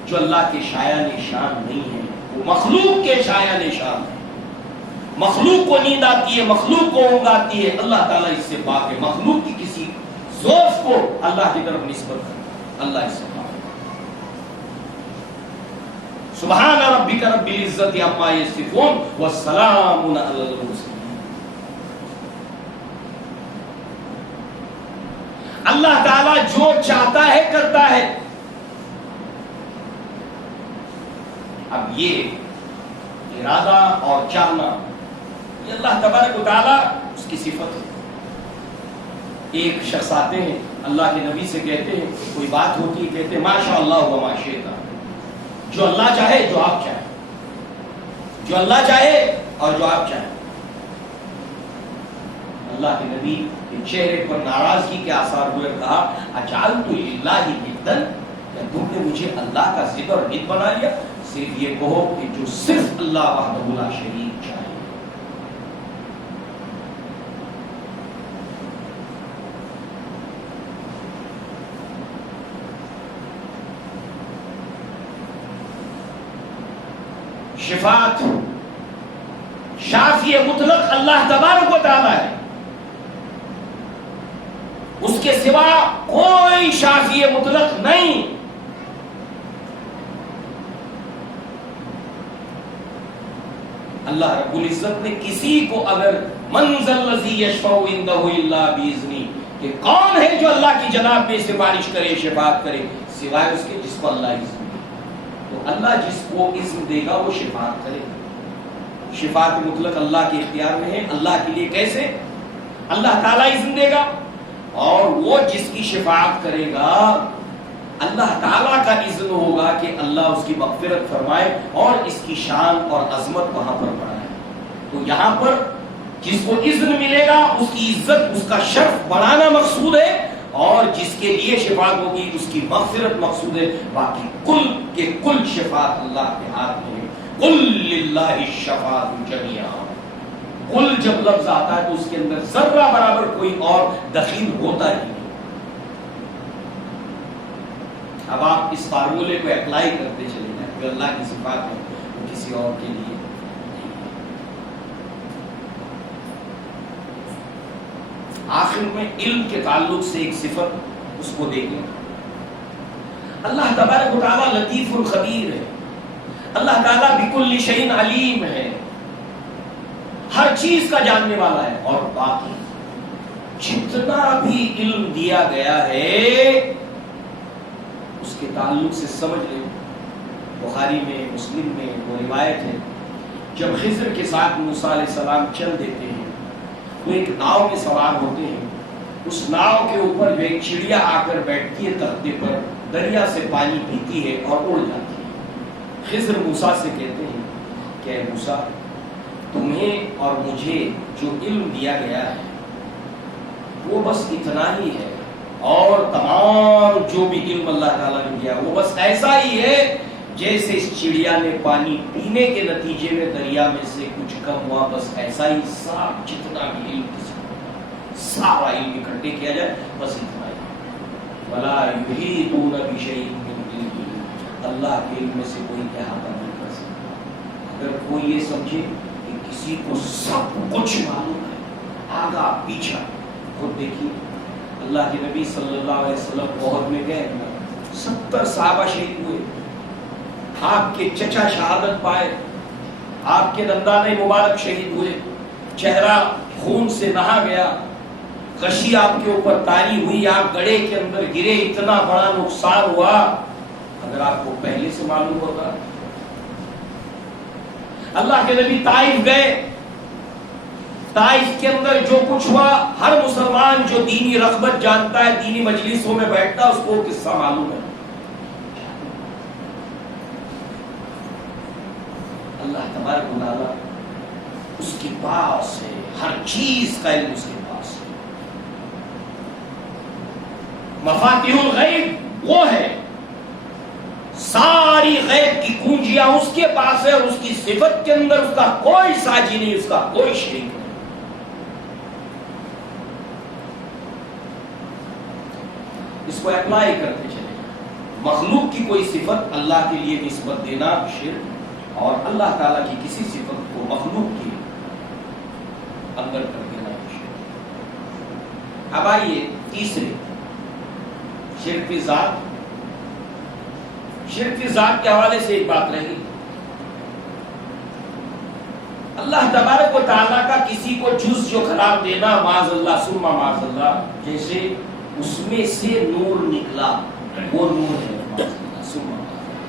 جو اللہ کے شایان شان نہیں ہے، وہ مخلوق کے شایان شان ہے. مخلوق کو نیند آتی ہے، مخلوق کو اونگ آتی ہے، اللہ تعالیٰ اس سے پاک ہے. مخلوق کی کسی ذوق کو اللہ کی طرف نسبت کرنا، اللہ اس سے پاک ہے. سبحان ربک رب العزت عما یصفون والسلام علی المرسلین. اللہ تعالیٰ جو چاہتا ہے کرتا ہے. اب یہ ارادہ اور چاہنا یہ اللہ تبارک و تعالیٰ اس کی صفت ہے. ایک شخص آتے ہیں اللہ کے نبی سے کہتے ہیں، کوئی بات ہوتی ہے کہتے ہیں ماشاء اللہ و ما شئت، جو اللہ چاہے جو آپ چاہیں، جو اللہ چاہے اور جو آپ چاہیں. اللہ کے نبی کے چہرے پر ناراضگی کے آثار ہوئے، کہا اجعلت للہ ندا، کیا تم نے مجھے اللہ کا ضد اور ند بنا لیا؟ صرف یہ کہو کہ جو صرف اللہ وحدہ لا شریک چاہے. شفاعت شافی مطلق اللہ تبارک و تعالی ہے، اس کے سوا کوئی شافی مطلق نہیں. اللہ رب العزت نے کسی کو اگر من ذا الذی یشفع عندہ الا باذنہ، کہ کون ہے جو اللہ کی جناب میں سفارش کرے، شفاعت کرے، سوائے اس کے جس کو اللہ اذن دے. تو اللہ جس کو اذن دے گا وہ شفاعت کرے گا. شفاعت مطلق اللہ کے اختیار میں ہے. اللہ کے لیے کیسے؟ اللہ تعالیٰ اذن دے گا اور وہ جس کی شفاعت کرے گا اللہ تعالیٰ کا اذن ہوگا کہ اللہ اس کی مغفرت فرمائے اور اس کی شان اور عظمت وہاں پر بڑھائے. تو یہاں پر جس کو اذن ملے گا اس کی عزت، اس کا شرف بڑھانا مقصود ہے، اور جس کے لیے شفاعت ہوگی اس کی مغفرت مقصود ہے. باقی کل کے کل شفاعت اللہ کے ہاتھ میں ہے. قل للہ الشفاعۃ جمیعا، قل جب لفظ آتا ہے تو اس کے اندر ذرہ برابر کوئی اور دخیل ہوتا ہی نہیں۔ اب آپ اس فارمولے کو اپلائی کرتے چلے جائیں کہ اللہ کی صفات ہے وہ کسی اور کے لیے نہیں ہے۔ آخر میں علم کے تعلق سے ایک صفت اس کو دیکھیں، اللہ تبارک و تعالیٰ لطیف الخبیر ہے، اللہ تعالیٰ بکل شیء علیم ہے، ہر چیز کا جاننے والا ہے۔ اور باقی جتنا بھی علم دیا گیا ہے اس کے تعلق سے سمجھ لیں، بخاری میں مسلم میں وہ روایت ہے، جب خضر کے ساتھ موسیٰ علیہ السلام چل دیتے ہیں وہ ایک ناؤ میں سوار ہوتے ہیں، اس ناؤ کے اوپر جو ایک چڑیا آ کر بیٹھتی ہے تختے پر، دریا سے پانی پیتی ہے اور اڑ جاتی ہے۔ خضر موسیٰ سے کہتے ہیں کہ اے موسیٰ، تمہیں اور مجھے جو علم دیا گیا ہے وہ بس اتنا ہی ہے، اور تمام جو بھی علم اللہ تعالیٰ نے دیا وہ بس ایسا ہی ہے جیسے اس چڑیا نے پانی پینے کے نتیجے میں دریا میں سے کچھ کم ہوا، بس ایسا ہی سب جتنا بھی علم کسی کو سارا علم اکٹھے کیا جائے بس اتنا ہی۔ وَلَا يُحِيطُونَ بِشَيْءٍ مِّنْ عِلْمِهِ، اللہ کے علم میں سے کوئی احاطہ نہیں کر سکتا۔ اگر کوئی یہ سمجھے کہ کسی کو سب کچھ معلوم ہے آگا پیچھا، خود دیکھیے اللہ کے نبی صلی اللہ علیہ وسلم احد میں گئے، 70 صحابہ شہید ہوئے، آپ کے چچا شہادت پائے، آپ کے دندان مبارک شہید ہوئے، چہرہ خون سے نہا گیا، غشی آپ کے اوپر طاری ہوئی، آپ گڑھے کے اندر گرے، اتنا بڑا نقصان ہوا۔ اگر آپ کو پہلے سے معلوم ہوتا۔ اللہ کے نبی طائف گئے، طائف کے اندر جو کچھ ہوا، ہر مسلمان جو دینی رغبت جانتا ہے، دینی مجلسوں میں بیٹھتا، اس کو قصہ معلوم ہے۔ اللہ تبارک و تعالیٰ اس کے پاس ہے، ہر چیز کا علم اس کے پاس ہے۔ مفاتیح الغیب وہ ہے، ساری غیب کی کنجیاں اس کے پاس ہے، اور اس کی صفت کے اندر اس کا کوئی ساجی نہیں، اس کا کوئی شریک نہیں۔ اس کو اپلائی کرتے چلے، مخلوق کی کوئی صفت اللہ کے لیے نسبت دینا شرک، اور اللہ تعالیٰ کی کسی صفت کو مخلوق کے اندر کر دینا شرک۔ اب آئیے تیسرے، شرک فی ذات۔ شرک فی ذات کے حوالے سے ایک بات رہی، اللہ تبارک و تعالیٰ کا کسی کو جز جو قرار دینا، معاذ اللہ ثم معاذ اللہ، جیسے اس میں سے نور نکلا، وہ نور ہے معاذ اللہ ثم معاذ اللہ۔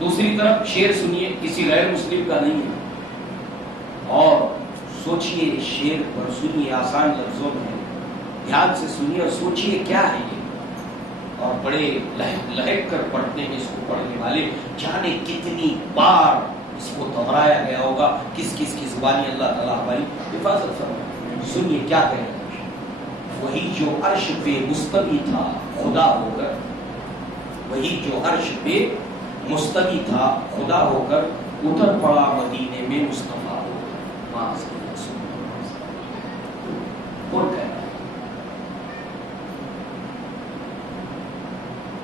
دوسری طرف شعر سنیے، کسی غیر مسلم کا نہیں ہے، اور سوچئے شعر پر، سنیے آسان لفظوں میں، دھیان سے سنیے اور سوچئے کیا ہے یہ، اور بڑے لہک کر پڑھتے ہیں اس کو پڑھنے والے، جانے کتنی بار اس کو دہرایا گیا ہوگا، کس کس کی زبانی اللہ تعالیٰ ہماری حفاظت فرمائے۔ سنیے کیا کہہ رہے ہیں، وہی جو عرش پہ مستوی تھا خدا ہو کر، وہی جو عرش پہ مستوی تھا خدا ہو کر، اتر پڑا مدینے میں مصطفیٰ ہو کر، معاذ اللہ ثم معاذ اللہ۔ اور کہہ رہا ہے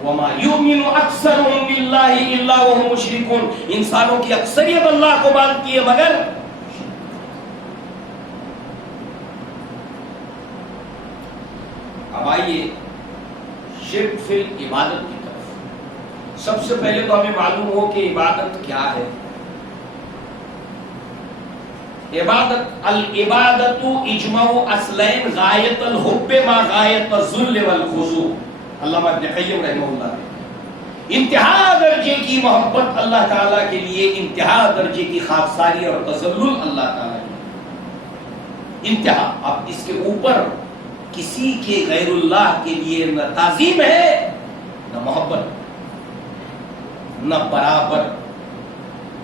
وَمَا يُؤْمِنُ أَكْثَرُهُم بِاللَّهِ إِلَّا وَهُمْ مُشْرِكُونَ، انسانوں کی اکثریت اللہ کو مانتی ہے مگر اب آئیے شرک فی العبادت کی طرف۔ سب سے پہلے تو ہمیں معلوم ہو کہ عبادت کیا ہے۔ عبادت، العبادت اجمع اصلین غایت الحب ما غایت الذل والخضوع، علامہ ابن قیم رحمہ اللہ نے انتہا درجے کی محبت اللہ تعالیٰ کے لیے، انتہا درجے کی خاکساری اور تذلل اللہ تعالیٰ کے انتہا، اب اس کے اوپر کسی کے غیر اللہ کے لیے نہ تعظیم ہے، نہ محبت، نہ برابر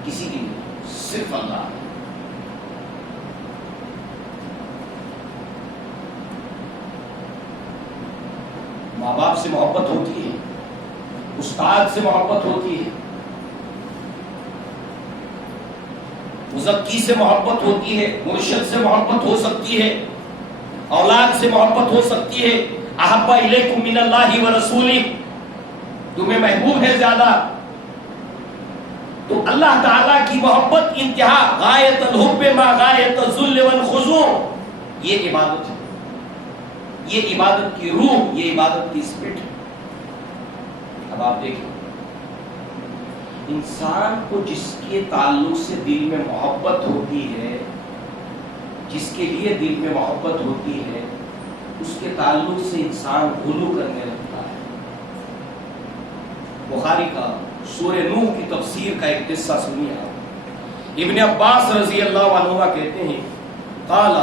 کسی کے لیے، صرف اللہ۔ ماں باپ سے محبت ہوتی ہے، استاد سے محبت ہوتی ہے، مزکی سے محبت ہوتی ہے، مرشد سے محبت ہو سکتی ہے، اولاد سے محبت ہو سکتی ہے. احب الیکم من اللہ ورسولہ، تمہیں محبوب ہے زیادہ. تو اللہ تعالیٰ کی محبت انتہا، غایت الحب ما غایت الذل والخضوع، یہ عبادت ہے، یہ عبادت کی روح، یہ عبادت کی اسپرٹ ہے. اب آپ دیکھیں انسان کو جس کے تعلق سے دل میں محبت ہوتی ہے، جس کے لیے دل میں محبت ہوتی ہے، اس کے تعلق سے انسان غلو کرنے لگتا ہے. بخاری کا سورہ نوح کی تفسیر کا ایک قصہ سنیے آپ. ابن عباس رضی اللہ عنہ کہتے ہیں قال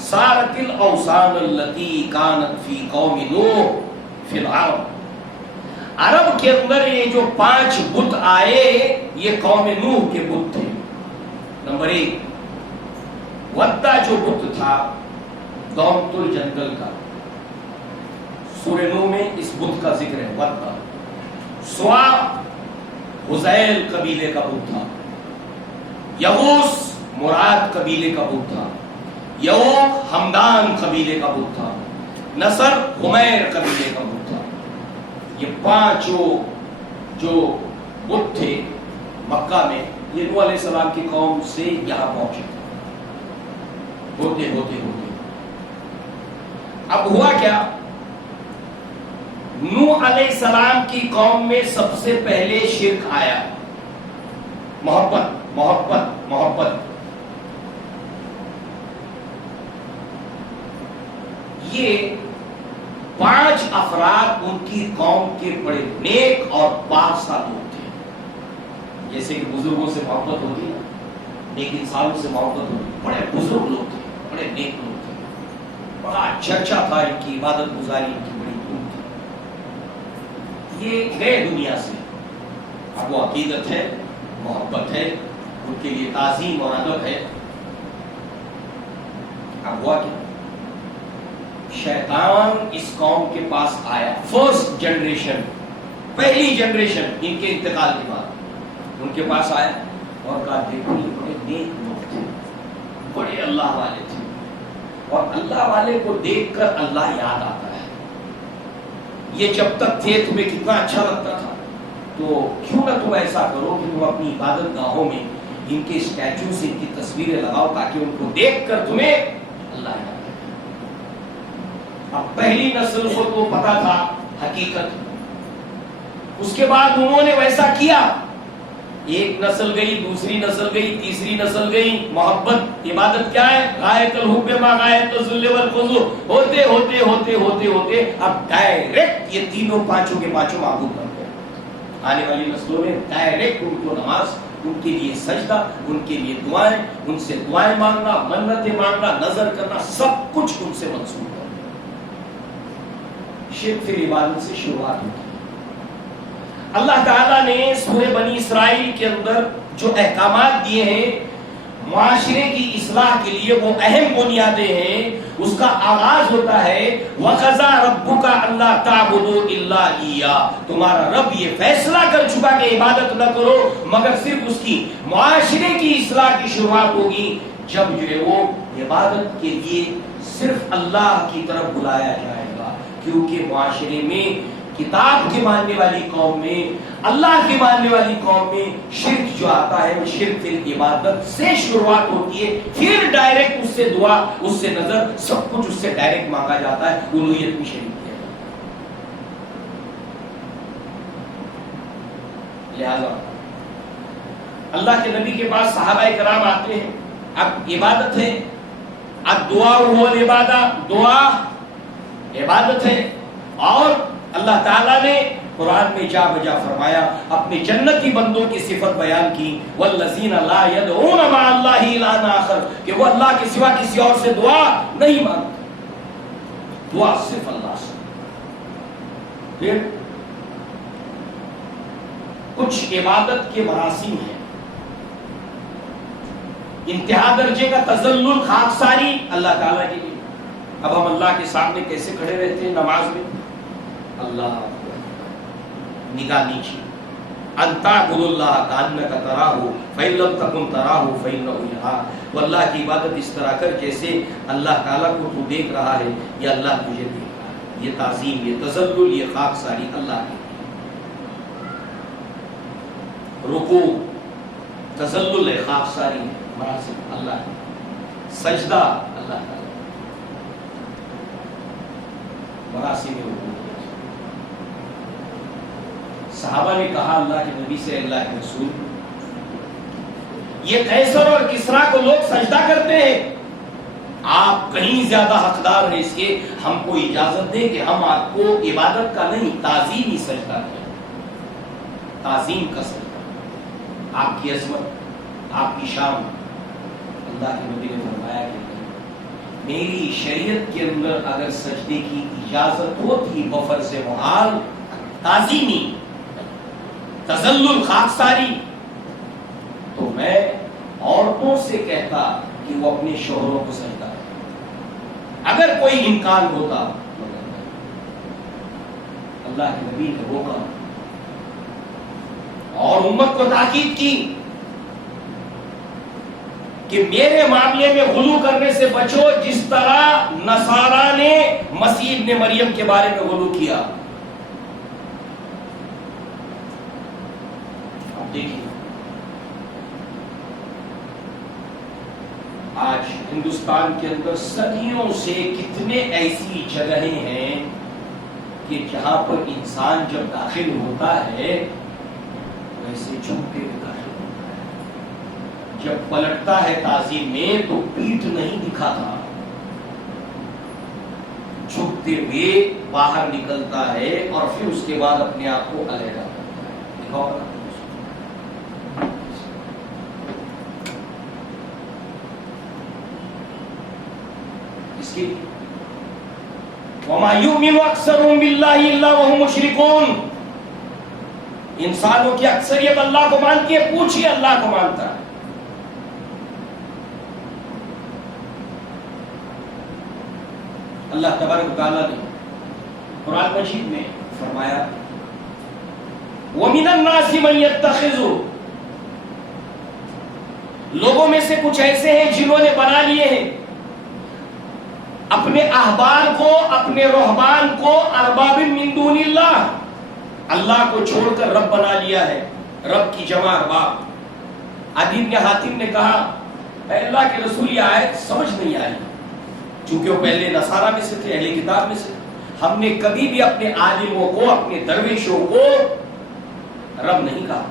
سارت الاوثان التي كانت في قوم نوح في العرب، عرب کے اندر یہ جو 5 بت آئے یہ قوم نوح کے بت تھے. نمبر 1 ودا جو بت تھا دومت الجندل کا، سورہ نوح میں اس بت کا ذکر ہے ودا. سوا حزیل قبیلے کا بت تھا. یغوث مراد قبیلے کا بت تھا. یوق ہمدان قبیلے کا بت تھا. نصر حمیر قبیلے کا بت تھا. یہ 5 جو بت تھے مکہ میں، یہ نوح علیہ السلام کی قوم سے یہاں پہنچے تھے. ہوتے ہوتے ہوتے اب ہوا کیا، نوح علیہ السلام کی قوم میں سب سے پہلے شرک آیا. محبت محبت محبت. یہ 5 افراد ان کی قوم کے بڑے نیک اور پاکسا لوگ تھے. جیسے کہ بزرگوں سے محبت ہوتی ہے، نیک انسانوں سے محبت ہوتی ہے. بڑے بزرگ لوگ تھے، بڑے نیک لوگ تھے، بڑا چرچا تھا ان کی عبادت گزاری، ان کی بڑی دھوم تھی. یہ گئے دنیا سے. اب وہ عقیدت ہے، محبت ہے، ان کے لیے تعظیم اور ادب ہے. اب ہوا کیا، شیطان اس قوم کے پاس آیا. فرسٹ جنریشن، پہلی جنریشن ان کے انتقال کے بعد ان کے پاس آیا اور کہا دیکھو یہ بڑے نیک لوگ تھے، بڑے اللہ والے تھے، اور اللہ والے کو دیکھ کر اللہ یاد آتا ہے. یہ جب تک تھے تمہیں کتنا اچھا لگتا تھا، تو کیوں نہ تم ایسا کرو کہ تم اپنی عبادت گاہوں میں ان کے اسٹیچو سے ان کی تصویریں لگاؤ تاکہ ان کو دیکھ کر تمہیں اللہ یاد آئے. اب پہلی نسل کو تو پتا تھا حقیقت، اس کے بعد انہوں نے ویسا کیا. ایک نسل گئی، دوسری نسل گئی، تیسری نسل گئی. محبت عبادت کیا ہے، غایت الحب ما غایت الذل والخضوع. ہوتے ہوتے ہوتے ہوتے ہوتے اب ڈائریکٹ یہ تینوں 5 کے 5 معبود بن گئے. آنے والی نسلوں میں ڈائریکٹ ان کو نماز، ان کے لیے سجدہ، ان کے لیے دعائیں، ان سے دعائیں مانگنا، منتیں مانگنا، نظر کرنا، سب کچھ ان سے منسوخ ہے. شرک پھر عبادت سے شروعات ہوتی ہے. اللہ تعالیٰ نے سورہ بنی اسرائیل کے اندر جو احکامات دیے ہیں معاشرے کی اصلاح کے لیے، وہ اہم بنیادیں ہیں. اس کا آغاز ہوتا ہے وَقَضَىٰ رَبُّكَ أَلَّا تَعْبُدُوا إِلَّا إِيَّاهُ. تمہارا رب یہ فیصلہ کر چکا کہ عبادت نہ کرو مگر صرف اس کی. معاشرے کی اصلاح کی شروعات ہوگی جب جو ہے وہ عبادت کے لیے صرف اللہ کی طرف بلایا جائے گا. کیونکہ معاشرے میں کتاب کے ماننے والی قوم میں، اللہ کے ماننے والی قوم میں شرک جو آتا ہے وہ شرک فی عبادت سے شروعات ہوتی ہے. پھر ڈائریکٹ اس سے دعا، اس سے نظر، سب کچھ اس سے ڈائریکٹ مانگا جاتا ہے. الوہیت میں شریک کیا جاتا ہے. لہذا اللہ کے نبی کے پاس صحابہ کرام آتے ہیں. اب عبادت ہے، اب دعا ہو العبادہ، دعا عبادت ہے. اور اللہ تعالیٰ نے قرآن میں جا بجا فرمایا، اپنے جنتی بندوں کی صفت بیان کی، والذین لا يدعون مع اللہ الہا آخر، کہ وہ اللہ کے سوا کسی اور سے دعا نہیں مانگتے، دعا صرف اللہ سے. پھر کچھ عبادت کے مراسم ہیں. انتہا درجے کا تذلل، خاکساری اللہ تعالیٰ کے لیے. اب ہم اللہ کے سامنے کیسے کھڑے رہتے ہیں نماز میں؟ اللہ نگاہ نیچے، ان تعبد اللہ کانک تراہ فإن لم تکن تراہ فإنہ یراک، وہ اللہ کی عبادت اس طرح کر جیسے اللہ تعالیٰ کو تو دیکھ رہا ہے یا اللہ تجھے دیکھ رہا ہے۔ یہ تعظیم، یہ تذلل، یہ خاکساری اللہ کی، رکوع تذلل ہے، خاکساری ہے، مراسم اللہ کی، سجدہ اللہ تعالیٰ، مراسم رکوع۔ صحابہ نے کہا اللہ کے نبی سے، اللہ کے رسول، یہ قیصر اور کسریٰ کو لوگ سجدہ کرتے ہیں، آپ کہیں زیادہ حقدار ہیں اس کے، ہم کو اجازت دیں کہ ہم آپ کو عبادت کا نہیں تعظیمی سجدہ کریں، تعظیم کا سجدہ، آپ کی عظمت، آپ کی شان۔ اللہ کے نبی نے فرمایا کہ میری شریعت کے اندر اگر سجدے کی اجازت ہوتی بفرض محال، تعظیمی، تذلل، خاکساری، تو میں عورتوں سے کہتا کہ وہ اپنے شوہروں کو سجدہ کریں، اگر کوئی امکان ہوتا۔ اللہ کے نبی نے روکا اور امت کو تاکید کی کہ میرے معاملے میں غلو کرنے سے بچو، جس طرح نصارہ نے مسیح ابن مریم کے بارے میں غلو کیا۔ اب دیکھیے آج ہندوستان کے اندر صدیوں سے کتنے ایسی جگہیں ہیں کہ جہاں پر انسان جب داخل ہوتا ہے ویسے جھکتے ہوئے داخل ہوتا ہے، جب پلٹتا ہے تعظیم میں تو پیٹھ نہیں دکھاتا، جھکتے ہوئے باہر نکلتا ہے اور پھر اس کے بعد اپنے آپ کو علیحدہ کرتا ہے۔ دکھاؤ وَمَا يُؤْمِنُ أَكْثَرُهُم بِاللَّهِ إِلَّا وَهُمْ مُشْرِكُونَ، انسانوں کی اکثریت اللہ کو مانتی ہے، پوچھئے اللہ کو مانتا ہے۔ اللہ تبارک و تعالیٰ نے قرآن مجید میں فرمایا وَمِنَ النَّاسِ مَن يَتَّخِذُ، لوگوں میں سے کچھ ایسے ہیں جنہوں نے بنا لیے ہیں اپنے احبار کو، اپنے رہبان کو، ارباب من دون اللہ، اللہ کو چھوڑ کر رب بنا لیا ہے، رب کی جمع ارباب۔ عدی بن حاتم نے کہا اے اللہ کے رسول یہ آیت سمجھ نہیں آئی، چونکہ وہ پہلے نصارہ میں سے تھے، اہل کتاب میں سے، ہم نے کبھی بھی اپنے عالموں کو، اپنے درویشوں کو رب نہیں کہا،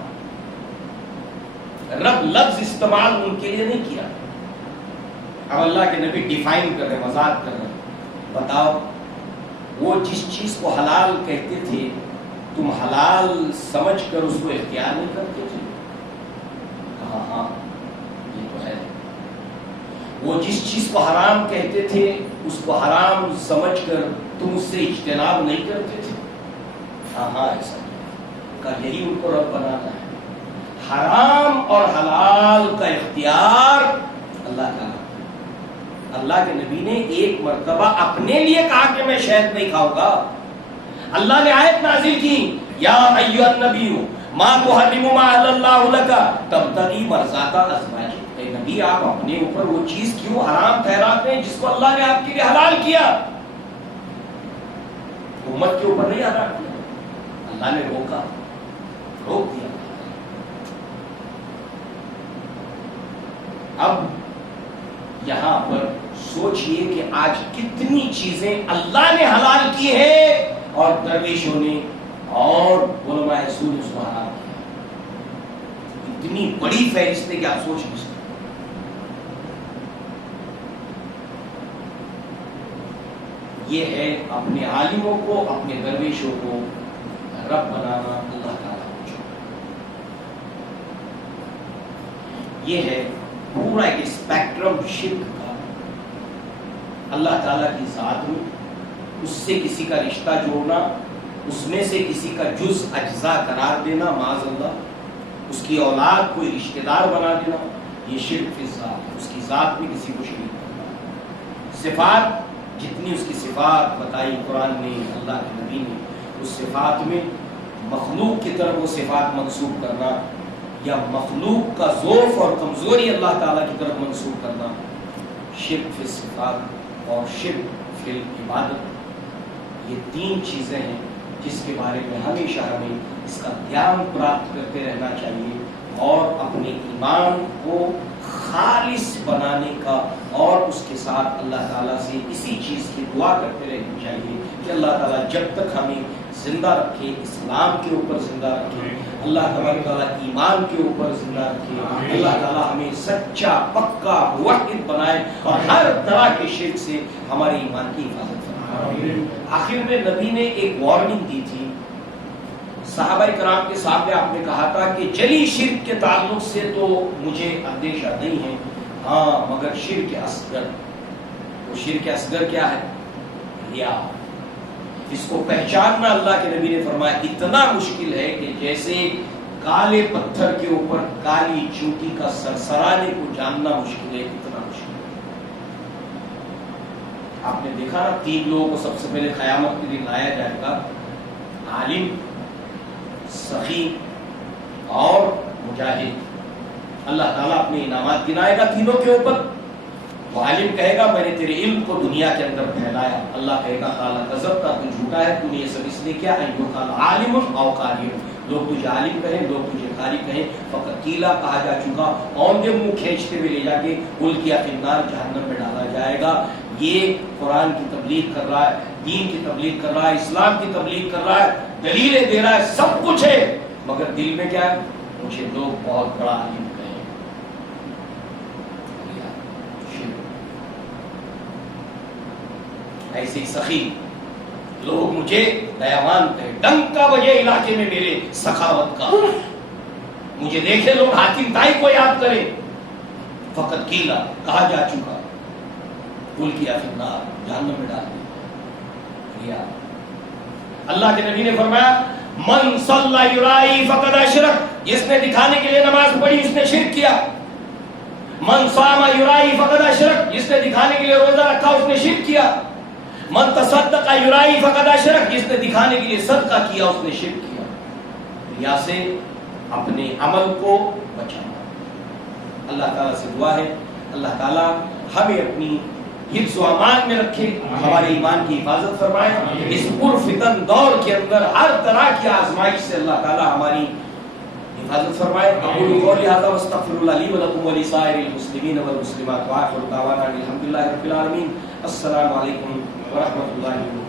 رب لفظ استعمال ان کے لیے نہیں کیا۔ اب اللہ کے نبی ڈیفائن کر رہے، وضاحت کر رہے، بتاؤ وہ جس چیز کو حلال کہتے تھے تم حلال سمجھ کر اس کو اختیار نہیں کرتے تھے؟ کہا ہاں یہ تو ہے۔ وہ جس چیز کو حرام کہتے تھے اس کو حرام سمجھ کر تم اس سے اجتناب نہیں کرتے تھے؟ ہاں ہاں ایسا کہا، یہی ان کو رب بنانا ہے، حرام اور حلال کا اختیار اللہ کا۔ اللہ کے نبی نے ایک مرتبہ اپنے لیے کہا کہ میں شہد نہیں کھاؤں گا، اللہ نے آیت نازل کی یا ایھا النبی ما تحرم ما احل اللہ لک تبتغی مرضات ازواجک، اے نبی آپ اپنے اوپر وہ چیز کیوں حرام ٹھہراتے ہیں جس کو اللہ نے آپ کے لیے حلال کیا؟ امت کے اوپر نہیں حرام کیا، اللہ نے روکا، روک دیا۔ اب یہاں پر سوچئے کہ آج کتنی چیزیں اللہ نے حلال کی ہیں اور درویشوں نے اور علماء سود نے اس کو حرام کیا، اتنی بڑی فہرست ہے کہ آپ سوچ نہیں سکتے۔ یہ ہے اپنے عالموں کو، اپنے درویشوں کو رب بنانا اللہ تعالیٰ کو چھوڑ۔ یہ ہے پورا ایک اسپیکٹرم شرک کا، اللہ تعالیٰ کی ذات میں اس سے کسی کا رشتہ جوڑنا، اس میں سے کسی کا جز اجزاء قرار دینا، معاذ اللہ اس کی اولاد کوئی رشتہ دار بنا دینا، یہ شرک فی ذات ہے، اس کی ذات میں کسی کو شریک کرنا۔ صفات جتنی اس کی صفات بتائی قرآن نے، اللہ کے نبی نے، اس صفات میں مخلوق کی طرف وہ صفات منسوب کرنا یا مخلوق کا ضعف اور کمزوری اللہ تعالیٰ کی طرف منسوب کرنا، شرک فی الصفات اور شرک فی العبادت، یہ تین چیزیں ہیں جس کے بارے میں ہمیشہ ہمیں اس کا دھیان پراپت کرتے رہنا چاہیے اور اپنے ایمان کو خالص بنانے کا اور اس کے ساتھ اللہ تعالیٰ سے اسی چیز کی دعا کرتے رہنا چاہیے کہ اللہ تعالیٰ جب تک ہمیں زندہ رکھے، اسلام کے اوپر زندہ رکھے، اللہ تعالیٰ ایمان کے اوپر زندہ رکھے، اللہ تعالیٰ ہمیں سچا پکا موحد بنائے اور ہر طرح کے شرک سے ہمارے ایمان کی حفاظت فرمائے۔ آخر میں نبی نے ایک وارننگ دی تھی صحابہ کرام کے سامنے، آپ نے کہا تھا کہ جلی شرک کے تعلق سے تو مجھے اندیشہ نہیں ہے، ہاں مگر شرک اصغر، وہ شرک اصغر کیا ہے؟ ریا۔ اس کو پہچاننا اللہ کے نبی نے فرمایا اتنا مشکل ہے کہ جیسے کالے پتھر کے اوپر کالی چونٹی کا سرسرانے کو جاننا مشکل ہے، اتنا مشکل ہے۔ آپ نے دیکھا نا، تین لوگوں کو سب سے پہلے قیامت کے دن لایا جائے گا، عالم، سخی اور مجاہد۔ اللہ تعالیٰ اپنے انعامات گنائے گا تینوں کے اوپر۔ وہ عالم کہے گا میں نے تیرے علم کو دنیا کے اندر پھیلایا، اللہ کہے گا قال کذبت، تو جھوٹا ہے، تو نے یہ سب اس لیے کیا ہے، جو قال عالم او قاری، لوگ تجھے عالم کہیں، لوگ تجھے قاری کہیں، فقط قیلا کہا جا چکا، اور جو منہ کھینچتے ہوئے لے جا کے القیا فی النار، جہنم میں ڈالا جائے گا۔ یہ قرآن کی تبلیغ کر رہا ہے، دین کی تبلیغ کر رہا ہے، اسلام کی تبلیغ کر رہا ہے، دلیلیں دے رہا ہے، سب کچھ ہے، مگر دل میں کیا ہے، مجھے لوگ بہت بڑا عالم کہیں۔ ایسے ہی سخی، لوگ مجھے دیوان کہیں، ڈنکا بجے علاقے میں میرے سخاوت کا، مجھے دیکھے لوگ حاتم طائی کو یاد کریں، فقط قیلا کہا جا چکا، القیا فی النار، جہنم میں ڈال دیا۔ اللہ کے نبی نے فرمایا من صلی یرائی فقد اشرک، جس نے دکھانے کے لیے نماز پڑھی اس نے شرک کیا۔ من صام یرائی فقد اشرک، جس نے دکھانے کے لیے روزہ رکھا اس نے شرک کیا۔ من تصدق یرائی فقد اشرک، جس نے دکھانے کے لیے صدقہ کیا اس نے شرک کیا۔ ریا سے اپنے عمل کو بچانا۔ اللہ تعالیٰ سے دعا ہے اللہ تعالیٰ ہمیں اپنی حفظ و امان میں رکھے، ہمارے ایمان کی حفاظت فرمائے، اس پرفتن دور کے اندر ہر طرح کی آزمائش سے اللہ تعالیٰ ہماری حفاظت فرمائے۔ اقول قولی ھذا واستغفر اللہ لی ولکم ولسائر المسلمین والمسلمات، وآخر دعوانا الحمد للہ رب العالمین۔ السلام علیکم ورحمۃ اللہ وبرکاتہ۔